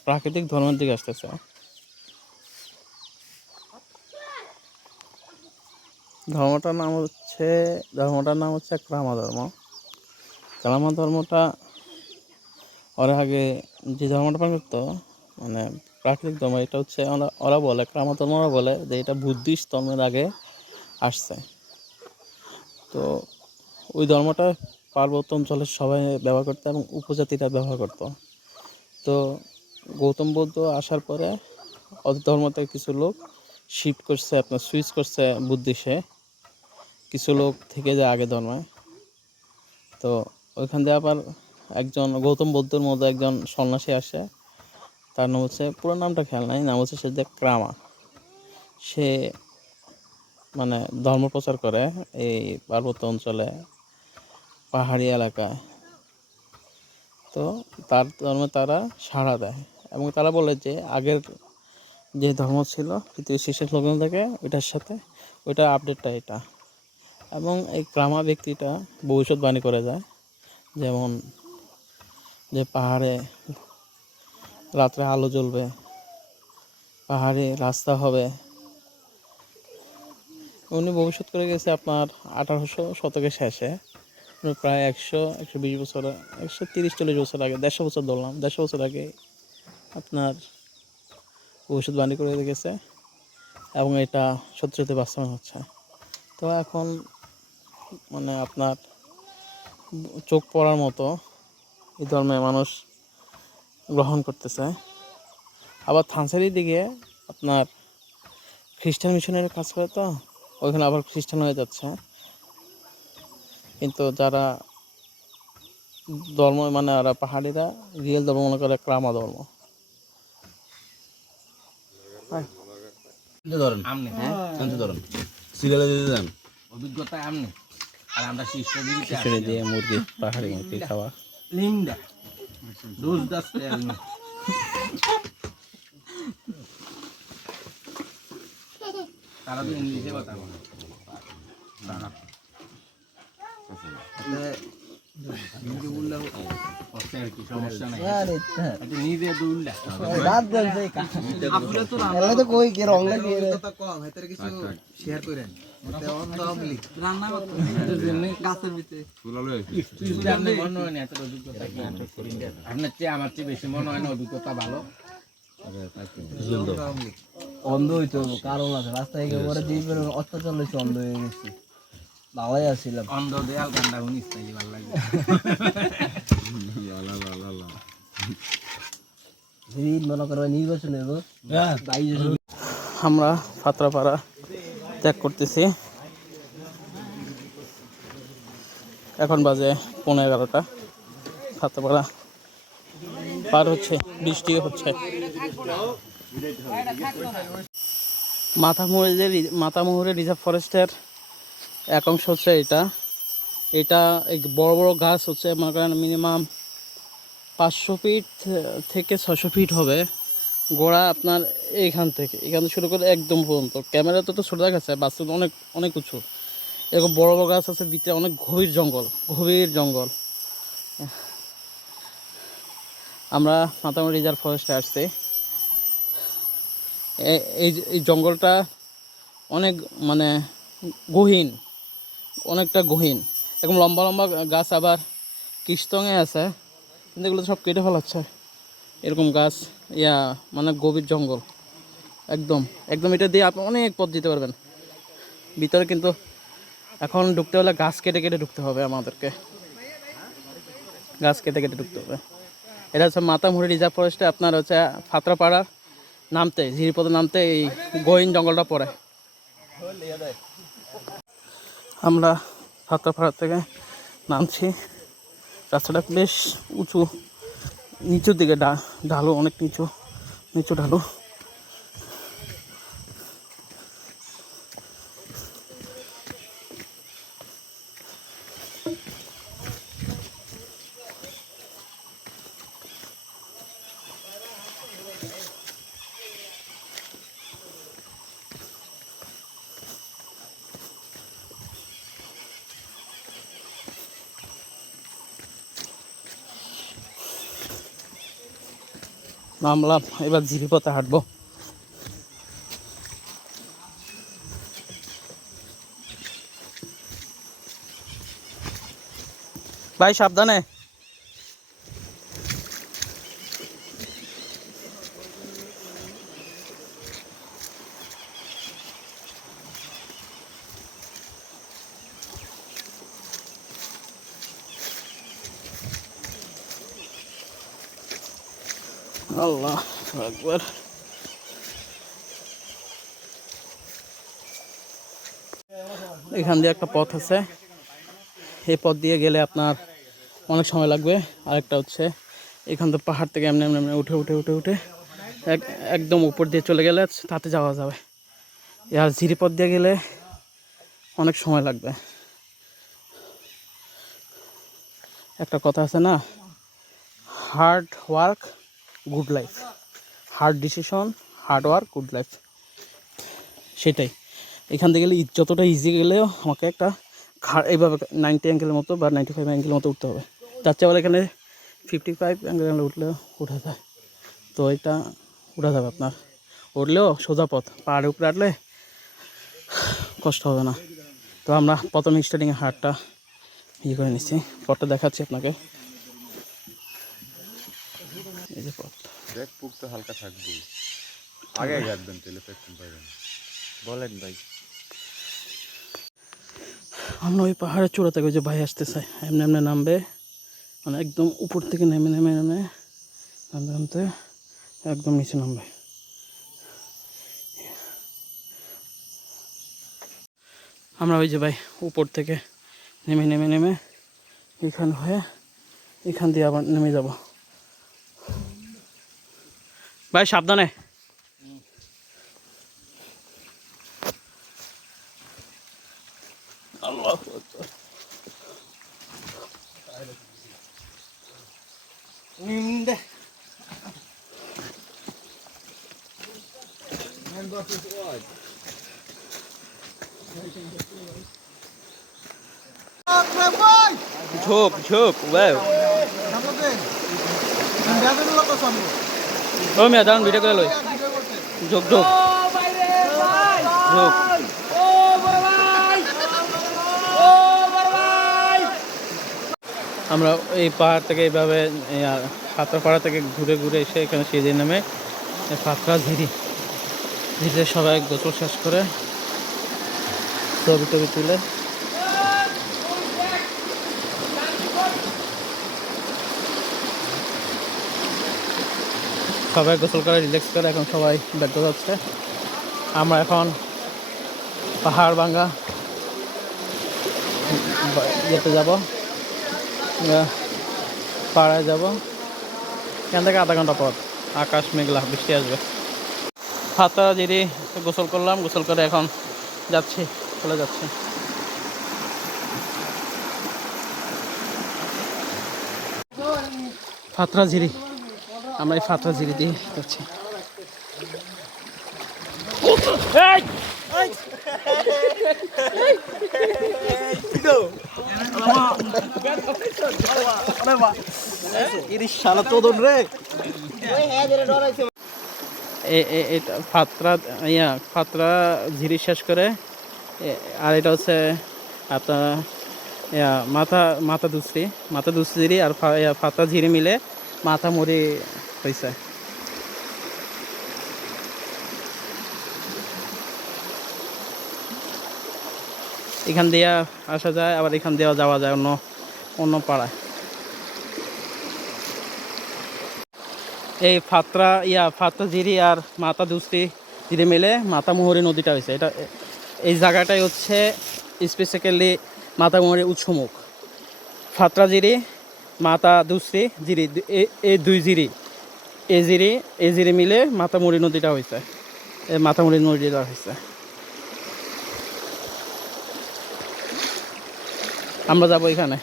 প্রাকৃতিক ধর্মের দিকে আসতেছে। ধর্মটার নাম হচ্ছে ক্রামা ধর্ম। ক্রামা ধর্মটা ওরা আগে যে ধর্মটা পালন করতো মানে প্রাকৃতিক ধর্ম, এটা হচ্ছে ওরা বলে, ক্রামা ধর্মরা বলে যে এটা বুদ্ধিস্ট ধর্মের আগে আসছে। তো ওই ধর্মটা পার্বত্য অঞ্চলের সবাই ব্যবহার করতো এবং উপজাতিরা ব্যবহার করতো। তো গৌতম বুদ্ধ আসার পরে ওদের ধর্ম থেকে কিছু লোক শিফট করছে, আপনার সুইচ করছে বুদ্ধিস্টে, কিছু লোক থেকে যায় আগে ধর্মে। তো ওইখান দিয়ে আবার একজন গৌতম বুদ্ধর মধ্যে একজন সন্ন্যাসী আসে, তার নাম হচ্ছে, পুরো নামটা খেয়াল নাই, নাম হচ্ছে সে যে ক্রামা। সে মানে ধর্ম প্রচার করে এই পার্বত্য অঞ্চলে, পাহাড়ি এলাকায়। তো তার ধর্মে তারা সাড়া দেয় এবং তারা বলে যে আগের যে ধর্ম ছিল পৃথিবীর শেষের লগ্ন থেকে ওইটার সাথে ওইটা আপডেটটা এটা। এবং এই ক্রামা ব্যক্তিটা ভবিষ্যৎবাণী করে যায়, যেমন যে পাহাড়ে রাত্রে আলো জ্বলবে, পাহাড়ে রাস্তা হবে। উনি ভবিষ্যৎ করে গেছে আপনার 1800 শতকের শেষে, প্রায় 120 বছর, 130-40 বছর আগে, 150 বছর ধরলাম, 150 বছর আগে আপনার ভবিষ্যৎবাণী করে গেছে এবং এটা সত্যি সত্যি বাস্তবায়ন হচ্ছে। তো এখন মানে আপনার চোখ পড়ার মতো এই ধর্মে মানুষ গ্রহণ করতেছে। আবার থানসারির দিকে আপনার খ্রিস্টান মিশনের কাজ করে, তো ওইখানে আবার খ্রিস্টান হয়ে যাচ্ছে। কিন্তু যারা ধর্ম মানে ওরা পাহাড়িরা রিয়েল ধর্ম মনে করে ক্রামা ধর্ম। ধরেন আমনে ধরেন সিরিয়ালে দিতে যান। অভিজ্ঞতা আমনে, আর আমরা শীর্ষ দিকে খিচুড়ি দিয়ে মুরগি, পাহাড়ি মুরগি খাওয়া। লিমডা ডোজ দাস টেলমি তারা তো ইংলিশে কথা বলে। তারা নিজে বললে হচ্ছে আর কি, সমস্যা নাই। এটা নিজে বললে রাত দেন সেই আপনি তো এলা তো কই কে রং লাগে রে কম হেতের কিছু শেয়ার করেন এতে অন্ধ আমলি রান্না করতে জন্য গাছের ভিতরে তুই জানলে মনে হয় না এত অভিজ্ঞতা কি আপনার চেয়ে আমার চেয়ে বেশি মনে হয় না অভিজ্ঞতা ভালো। অন্ধ হইতো কারণ আছে রাস্তায় গিয়ে পরে যেই পরে অত্যাচার লইছে অন্ধ হয়ে গেছি। ভালোই আছিলাম। অন্ধ দেয়াল গান্ডা শুনিস তাই ভালো লাগে। মনে করো নির্বাচন হইব আমরা পাত্রাপাড়া ত্যাগ করতেছি, এখন বাজে 11:15। পাত্রাপাড়া পার হচ্ছে, বৃষ্টি হচ্ছে। মাতামুহুরি রিজার্ভ ফরেস্টের এক অংশ হচ্ছে এটা এই বড় বড় গাছ হচ্ছে মনে করেন মিনিমাম 500 ফিট থেকে 600 ফিট হবে গোড়া আপনার এখান থেকে শুরু করে একদম পর্যন্ত। ক্যামেরাতে তো ছোটো দেখাচ্ছে, বাস্তবে অনেক অনেক উঁচু। এরকম বড় বড় গাছ আছে, ভিতরে অনেক গভীর জঙ্গল। আমরা মাতামুহুরি রিজার্ভ ফরেস্টে আসছি। এই জঙ্গলটা অনেক মানে গহীন, অনেকটা গহীন। এরকম লম্বা লম্বা গাছ আবার কৃষ্ণে আছে, কিন্তু এগুলো সব কেটে ফেলাচ্ছে। এরকম গাছ মানে গভীর জঙ্গল একদম এটা দিয়ে আপনি অনেক পথ যেতে পারবেন ভিতরে। কিন্তু এখন ঢুকতে হলে গাছ কেটে ঢুকতে হবে আমাদেরকে, গাছ কেটে ঢুকতে হবে। এটা হচ্ছে মাতামুহুরি রিজার্ভ ফরেস্টে আপনার হচ্ছে পাত্রাপাড়া নামতে, ঝিরিপথে নামতে এই গহীন জঙ্গলটা পড়ে। আমরা ফাত্রাপাড়া থেকে নামছি। রাস্তাটা বেশ উঁচু, নিচুর দিকে ঢালু, অনেক নিচু নিচু ঢালু। নামলাম, এবার ঝিরিপথে হাঁটবো। ভাই সাবধানে। আল্লাহ আকবার। এখান দিয়ে একটা পথ আছে, এই পথ দিয়ে গেলে আপনার অনেক সময় লাগবে। আরেকটা হচ্ছে এখান থেকে পাহাড় থেকে এমনি এমনি এমনি উঠে উঠে উঠে উঠে একদম উপর দিয়ে চলে গেলে তাতে যাওয়া যাবে। আর ঝিরিপথ দিয়ে গেলে অনেক সময় লাগবে। একটা কথা আছে না, hard work good life, hard decision hard work good life, সেটাই। এখান থেকে গেলে যতটা ইজি গেলেও আমাকে একটা এইভাবে 90 অ্যাঙ্গেলের মতো বা 95 অ্যাঙ্গেলের মতো উঠতে হবে। তার চেয়ে বলে এখানে 55 অ্যাঙ্গেল উঠলেও উঠা যায়। তো এটা উঠা যাবে আপনার, উঠলেও সোজা পথ, পাহাড়ের উপরে আটলে কষ্ট হবে না। তো আমরা প্রথম স্টার্টিংয়ে হাটটা ইয়ে করে নিচ্ছি, পথটা দেখাচ্ছি আপনাকে। এই যে পথ, দেখ পুক তো হালকা থাকবেই, আগে গাড়বেন তেলে পেট্রোল পাইবেন। বলেন ভাই। আমরা ওই পাহাড়ের চূড়া থেকে ওই যে ভাই আসতেছে, এমনি এমনি নামবে, মানে একদম উপর থেকে নেমে নেমে নেমে নামতে নামতে একদম নিচে নামবে। আমরা ওই যে ভাই উপর থেকে নেমে নেমে নেমে এখান হয়ে এখান দিয়ে আবার নেমে যাব। ভাই সাবধানে। আল্লাহ ঝোক ঝোক ওয়াও ও মিয়া দাঁড়ান ভিডিও করে লই। ঝোক ঝোক ঝোক। আমরা এই পাহাড় থেকে এইভাবে ফাত্রাপাড়া থেকে ঘুরে ঘুরে এসে এখানে সেজে নেমে ফাত্রা ঝিরি ঝিরে সবাই গোসল শেষ করে ছবি টবি তুলে সবাই গোসল করে রিল্যাক্স করে এখন সবাই ব্যর্থ যাচ্ছে। আমরা এখন পাহাড় ভাঙ্গা যেতে যাব, পাড়ায় যাব। এখান থেকে আধা ঘন্টা পর, আকাশ মেঘলা, বৃষ্টি আসবে। ফাত্রা ঝিরি গোসল করলাম, গোসল করে এখন যাচ্ছি, চলে যাচ্ছি। ফাত্রা ঝিরি, আমরা এই ফাত্রা ঝিরি দিয়ে যাচ্ছি। এটা ফাত্রা ঝিরি শেষ করে, আর এটা হচ্ছে আপনার মাথা দুসরি আর ফাত্রা ঝিরি মিলে মাথা মুড়ি হয়েছে। এখান দিয়ে আসা যায়, আবার এখান দিয়েও যাওয়া যায় অন্য পাড়ায়। এই ফাত্রা ঝিরি আর মাথা দুসরি ঝিরি মিলে মাথা মুহুরী নদীটা হয়েছে। এটা এই জায়গাটাই হচ্ছে স্পেসিক্যালি মাতামুহুরি উৎসমুখ, ফাত্রা জিরি, মাতা দুসরি জিরি, এই দুই জিরি, এ জিরি মিলে মাতামুহুরি নদীটা হয়েছে, এই মাতামুহুরি নদীটা হয়েছে। আমরা যাবো এখানে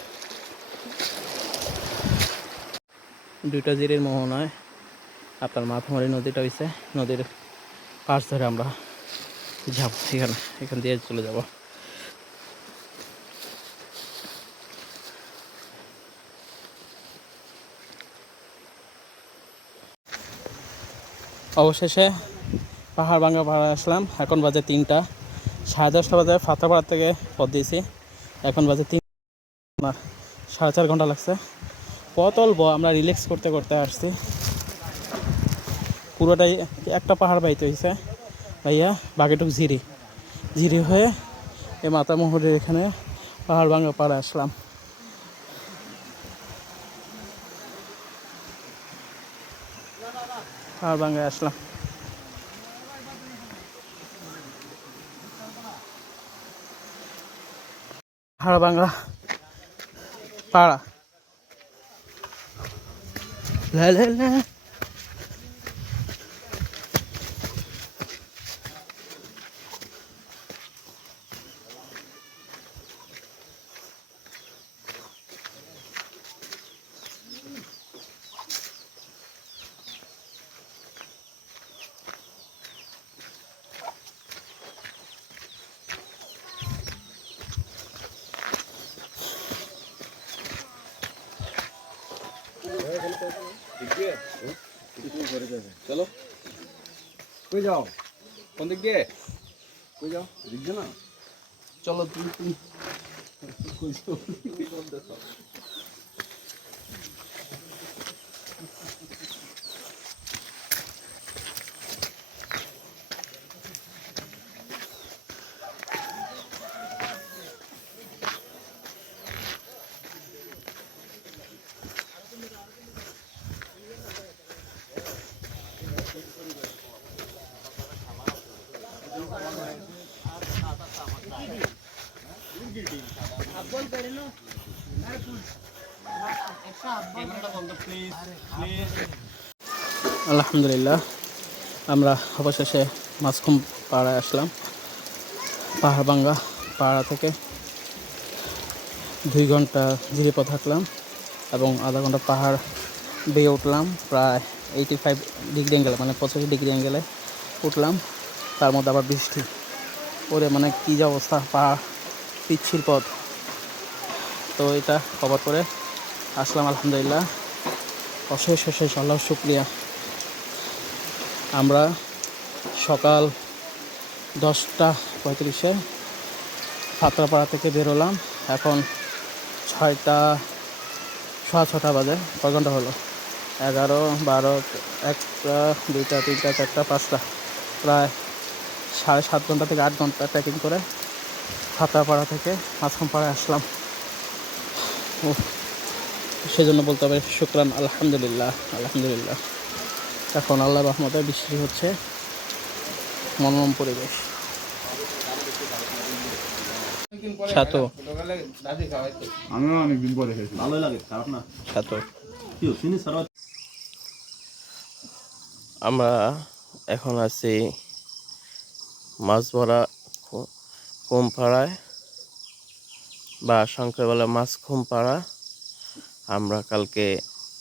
দুইটা জিরির মোহনায় আপনার মাতামুহুরি নদীটা হয়েছে, নদীর পাশ ধরে আমরা যাবো সেখানে, এখান দিয়ে চলে যাব। অবশেষে পাহাড় ভাঙ্গা পাহাড়ে আসলাম। এখন বাজে 3টা, 10:30 বাজে ফাত্রাপাড়া থেকে পথ দিয়েছি। এখন বাজে 3, 4.5 ঘন্টা লাগছে। পথ অল্প, আমরা রিল্যাক্স করতে করতে আসছি। পুরোটাই একটা পাহাড় বাইতে হয়েছে ভাইয়া, বাগেটুক ঝিরি, ঝিরি হয়ে এই মাতামুহুরির এখানে পাহাড় ভাঙ্গা পাড়ে আসলাম। পাহাড় ভাঙ্গায় আসলাম। পাহাড় ভাঙ্গা পাড়া লা লা লা। চলো কই যাও, কোন দিক দিয়ে কই যাও, এদিক দিয়ে না, চলো তুমি কই যাও। আলহামদুলিল্লাহ, আমরা অবশেষে মাছখুম পাড়ায় আসলাম। পাহাড় ভাঙ্গা পাড়া থেকে 2 ঘন্টা জিরিপথ হাঁটলাম এবং আধা ঘন্টা পাহাড় বেয়ে উঠলাম। প্রায় 85 ডিগ্রি অ্যাঙ্গেলে, মানে 85 ডিগ্রি অ্যাঙ্গেলে উঠলাম। তার মধ্যে আবার বৃষ্টি, ওরে মানে কী যে অবস্থা, পাহাড় পিচ্ছিল পথ। তো এটা কভার করে আসলাম আলহামদুলিল্লাহ। অশেষ অশেষ আল্লাহর শুকরিয়া। আমরা সকাল 10:35-এ ফাত্রাপাড়া থেকে বেরোলাম। এখন 6টা, 6:15 বাজে। কয় ঘন্টা হলো? 11, 12, 1টা, 2টা, 3টা, 4টা, 5টা, প্রায় 7.5 ঘন্টা থেকে 8 ঘন্টা ট্রেকিং করে ফাত্রাপাড়া থেকে মাছখুমপাড়ায় আসলাম। সেজন্য বলতে হবে শুকরান, আলহামদুলিল্লাহ, আলহামদুলিল্লাহ। এখন আল্লাহর রহমতে বৃষ্টি হচ্ছে, মনোরম পরিবেশ। সাতো আমিও অনেকদিন পরে খেয়েছি, ভালোই লাগে, খারাপ না। সাতো আমরা এখন আছি মাছ ধরা কুমপাড়ায়, বা সংক্ষেপে বলে মাছখুমপাড়া। আমরা কালকে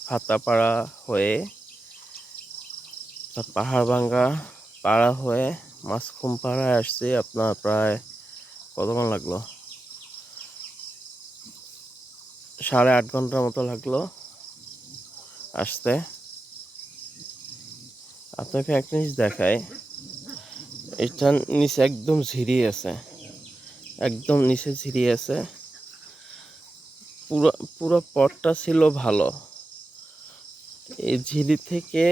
ফাত্রাপাড়া হয়ে পাহাড় ভাঙ্গা পাড়া হয়ে মাছখুমপাড়ায় আসছি। আপনার প্রায় কতক্ষণ লাগলো? 8.5 ঘন্টার মতো লাগলো আসতে। আপনাকে একটা জিনিস দেখায়, এটার নিচে একদম ঝিরি আছে, একদম নিচে ঝিরি আছে। পুরো পুরো পথটা ছিল ভালো। এই ঝিরি থেকে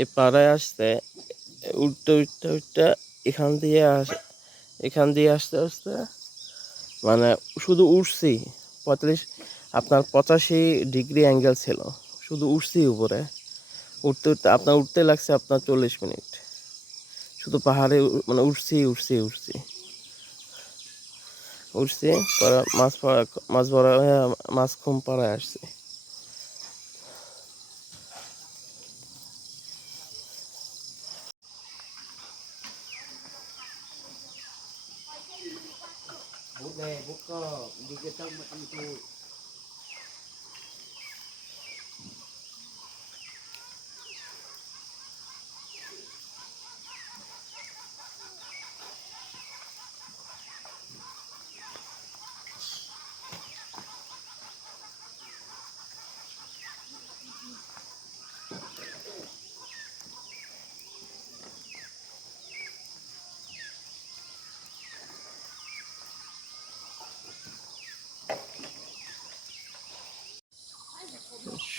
এই পাড়ায় আসতে উঠতে উঠতে উঠতে এখান দিয়ে আসতে আসতে মানে শুধু উঠছি 85 ডিগ্রি অ্যাঙ্গেল ছিল, শুধু উঠছি উপরে। উঠতে উঠতে উঠতে লাগছে আপনার 40 মিনিট, শুধু পাহাড়ে মানে উঠছি উঠছি উঠছি। উঠছি, পরে মাছ ভরা হয়ে মাছ খুম পাড়ায় আসছি।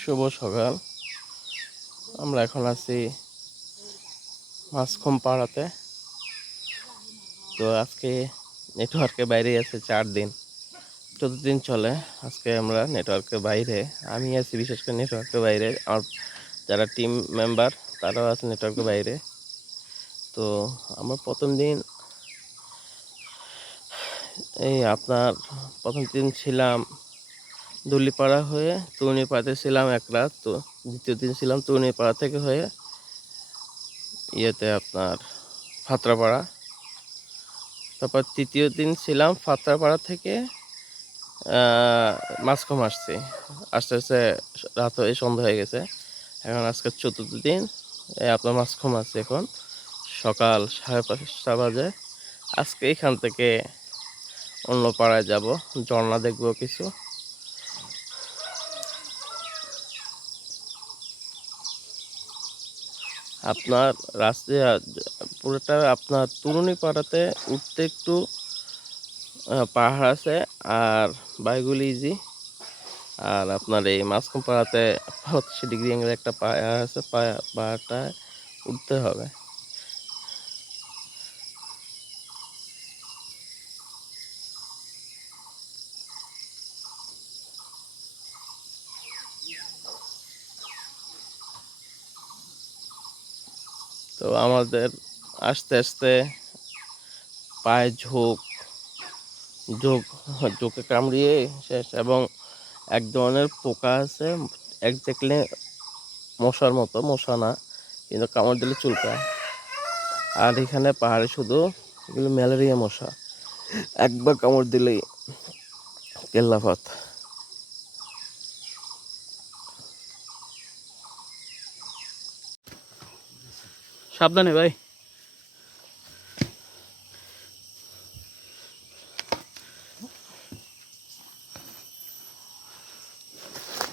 শুভ সকাল। আমরা এখন আছি মাছখুম পাড়াতে। তো আজকে নেটওয়ার্কের বাইরে আছে 4 দিন, 14 দিন চলে। আজকে আমরা নেটওয়ার্কের বাইরে, আমি আছি বিশেষ করে নেটওয়ার্কের বাইরে, আর যারা টিম মেম্বার তারাও আছে নেটওয়ার্কের বাইরে। তো আমরা প্রথম দিন আপনার প্রথম দিন ছিলাম দুলিপাড়া হয়ে তরুণীপাড়াতে ছিলাম এক রাত। তো দ্বিতীয় দিন ছিলাম তরুণীপাড়া থেকে হয়ে আপনার ফাত্রাপাড়া। তারপর তৃতীয় দিন ছিলাম ফাত্রাপাড়া থেকে মাছখুম আসছি। আস্তে আস্তে রাত হয়ে সন্ধ্যা হয়ে গেছে। এখন আজকে 4র্থ দিন, আপনার মাছখুম আছে। এখন সকাল 5:30 বাজে। আজকে এখান থেকে অন্য পাড়ায় যাব, ঝর্ণা দেখবো কিছু। আপনার রাস্তা পুরোটা আপনার তরুণী পাড়াতে উঠতে একটু পাহাড় আছে, আর বাইকগুলি ইজি। আর আপনার এই মাঝখান পাড়াতে 35° অ্যাঙ্গেলে একটা পাহাড় আছে, পাহাড়টায় উঠতে হবে। তো আমাদের আস্তে আস্তে পায়ে ঝোঁকে কামড়িয়ে শেষ। এবং এক ধরনের পোকা আছে, একজাক্টলি মশার মতো, মশা না কিন্তু কামড় দিলে চুলকায়। আর এখানে পাহাড়ে শুধু এগুলো ম্যালেরিয়া মশা, একবার কামড় দিলেই কেল্লাফাত। সাবধানে ভাই।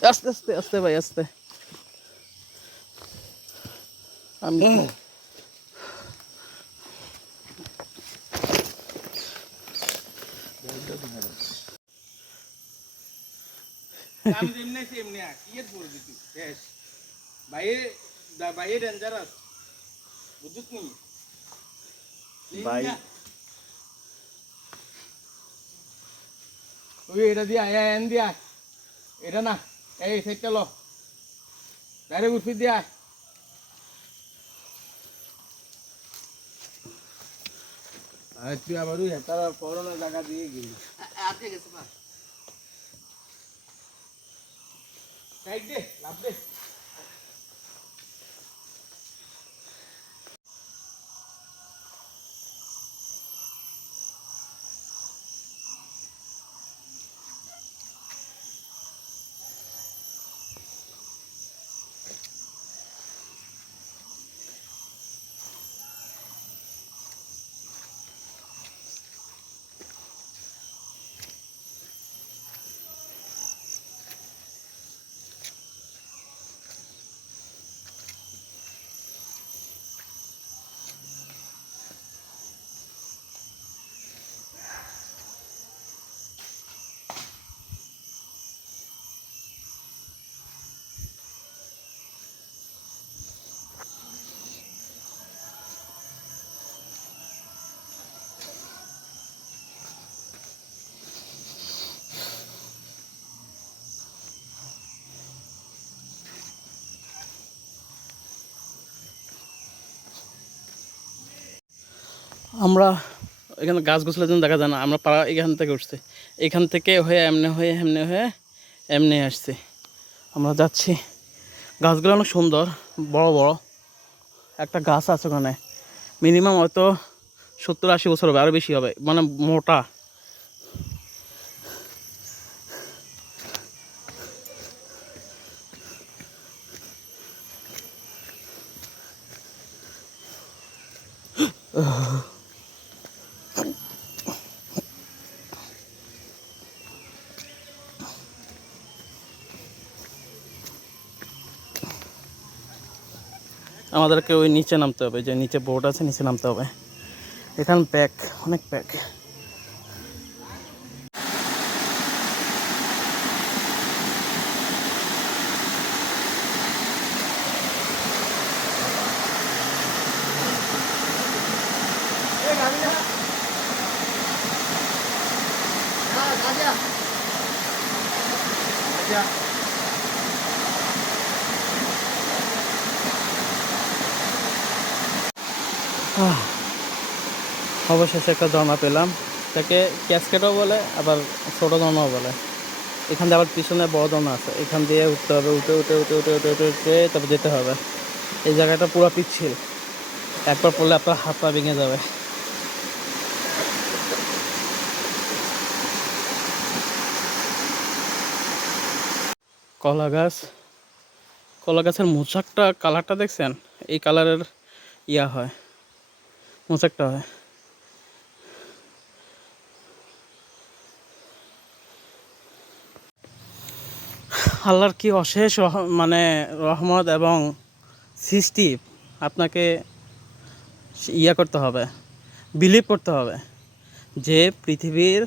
আস্তে আস্তে আস্তে ভাই, আস্তে। আমি আমি যেমনি সেমনি কি এর পড়ে দিছি শেষ বাইরে বাইরে ডেঞ্জারাস বুঝছিস নি ভাই ওই এটা দিয়া এন দিয়া এটা না এই সাইডটা লো ডাইরেক্ট উঠি দিয়া আর তুই আবার ওই তারা করোনা জায়গা দিয়ে গেলি আজকে গেছে না সাইড দে লাভ দে আমরা এখানে গাছগুছলের জন্য দেখা যায় না। আমরা পাড়া এখান থেকে উঠছি, এখান থেকে হয়ে এমনি আসছি। আমরা যাচ্ছি, গাছগুলো অনেক সুন্দর, বড় বড়। একটা গাছ আছে ওখানে মিনিমাম হয়তো 70-80 বছর হবে, আরও বেশি হবে, মানে মোটা। আমাদেরকে ওই নিচে নামতে হবে, যে নিচে বোর্ড আছে, নিচে নামতে হবে। এখানে প্যাক, অনেক প্যাক। অবশেষে একটা ঝর্ণা পেলাম। তাকে ক্যাসকেটও বলে, আবার ছোটো ঝর্ণাও বলে। এখান দিয়ে আবার পিছনে বড় ঝর্ণা আছে, এখান দিয়ে উঠতে হবে, উঠে তারপর যেতে হবে। এই জায়গাটা পুরো পিচ্ছিল, একবার পড়লে আপনার হাত পা ভেঙে যাবে। কলা গাছ, কলা গাছের মোচাকটা কালারটা দেখছেন? এই কালারের হয়, মোচাকটা হয়। আল্লাহর কি অশেষ মানে রহমত এবং সৃষ্টি। আপনাকে করতে হবে, বিলিভ করতে হবে যে পৃথিবীর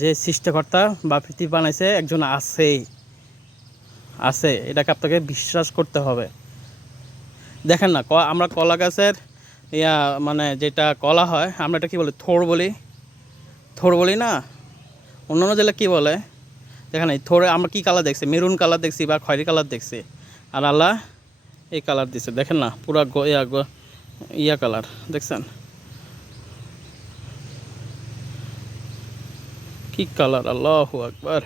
যে সৃষ্টিকর্তা বা পৃথিবী বানাইছে একজন আছে, এটাকে আপনাকে বিশ্বাস করতে হবে। দেখেন না, আমরা কলা গাছের মানে যেটা কলা হয়, আমরা এটা কী বলি, থোড় বলি না? অন্যান্য জেলা কী বলে দেখেন? এই থোড়ে আমরা কী কালার দেখছি? মেরুন কালার দেখছি বা খয়েরি কালার দেখছি, আর আল্লাহ এই কালার দিছে। দেখেন না, পুরা কালার দেখছেন? কি কালার! আল্লাহু আকবার।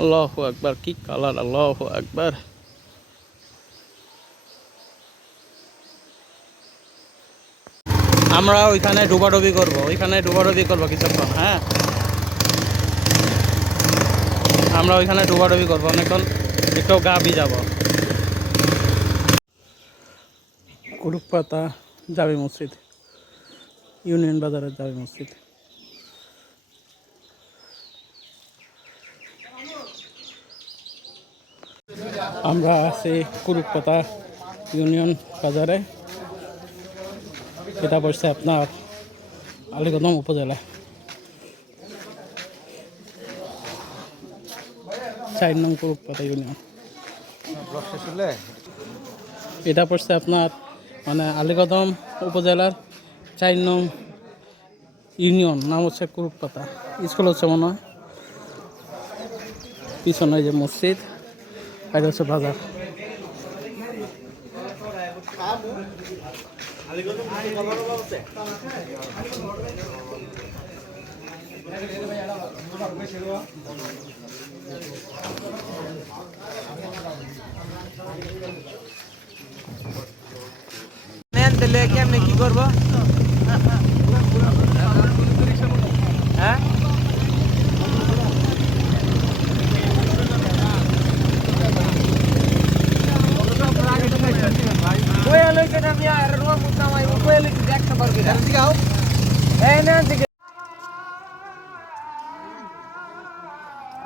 আল্লাহু আকবার, কি কালার! আল্লাহু আকবার। আমরা ওইখানে ডুবাডুবি করবো কিছুক্ষণ। হ্যাঁ, আমরা ওইখানে ডুবাডুবি করবো অনেকক্ষণ, একটু গা ভিজাবো। কুরুপাতা জামে মসজিদ, ইউনিয়ন বাজারের জামে মসজিদ। আমরা আছি কুরুপাতা ইউনিয়ন বাজারে। এটা পড়ছে আপনার আলীকদম উপজেলায়, 4 নং কুরুপাতা ইউনিয়ন। এটা পড়ছে আপনার মানে আলীকদম উপজেলার 4 নং ইউনিয়ন, নাম হচ্ছে কুরুপাতা। স্কুল হচ্ছে মনে হয় পিছনে, যে মসজিদ, এটা হচ্ছে বাজার। কেমনে কি করবো? হ্যাঁ,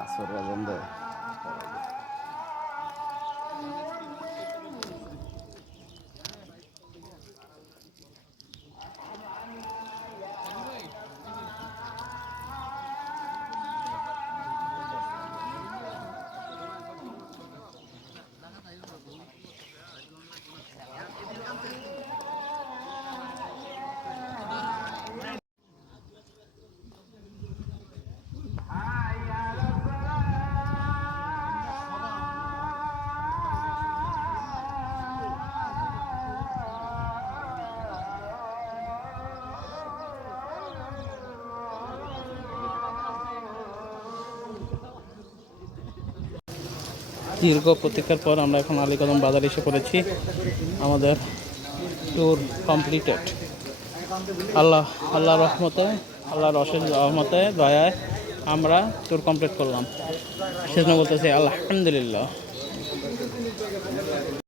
আসর বন্ধ। দীর্ঘ প্রতীক্ষার পর আমরা এখন আলীকদম বাজার এসে পড়েছি। আমাদের ট্যুর কমপ্লিটেড। আল্লাহ রহমতে, আল্লাহর অশেষ রহমতে, দয়ায় আমরা ট্যুর কমপ্লিট করলাম। সেজন্য বলতেছি আলহামদুলিল্লাহ।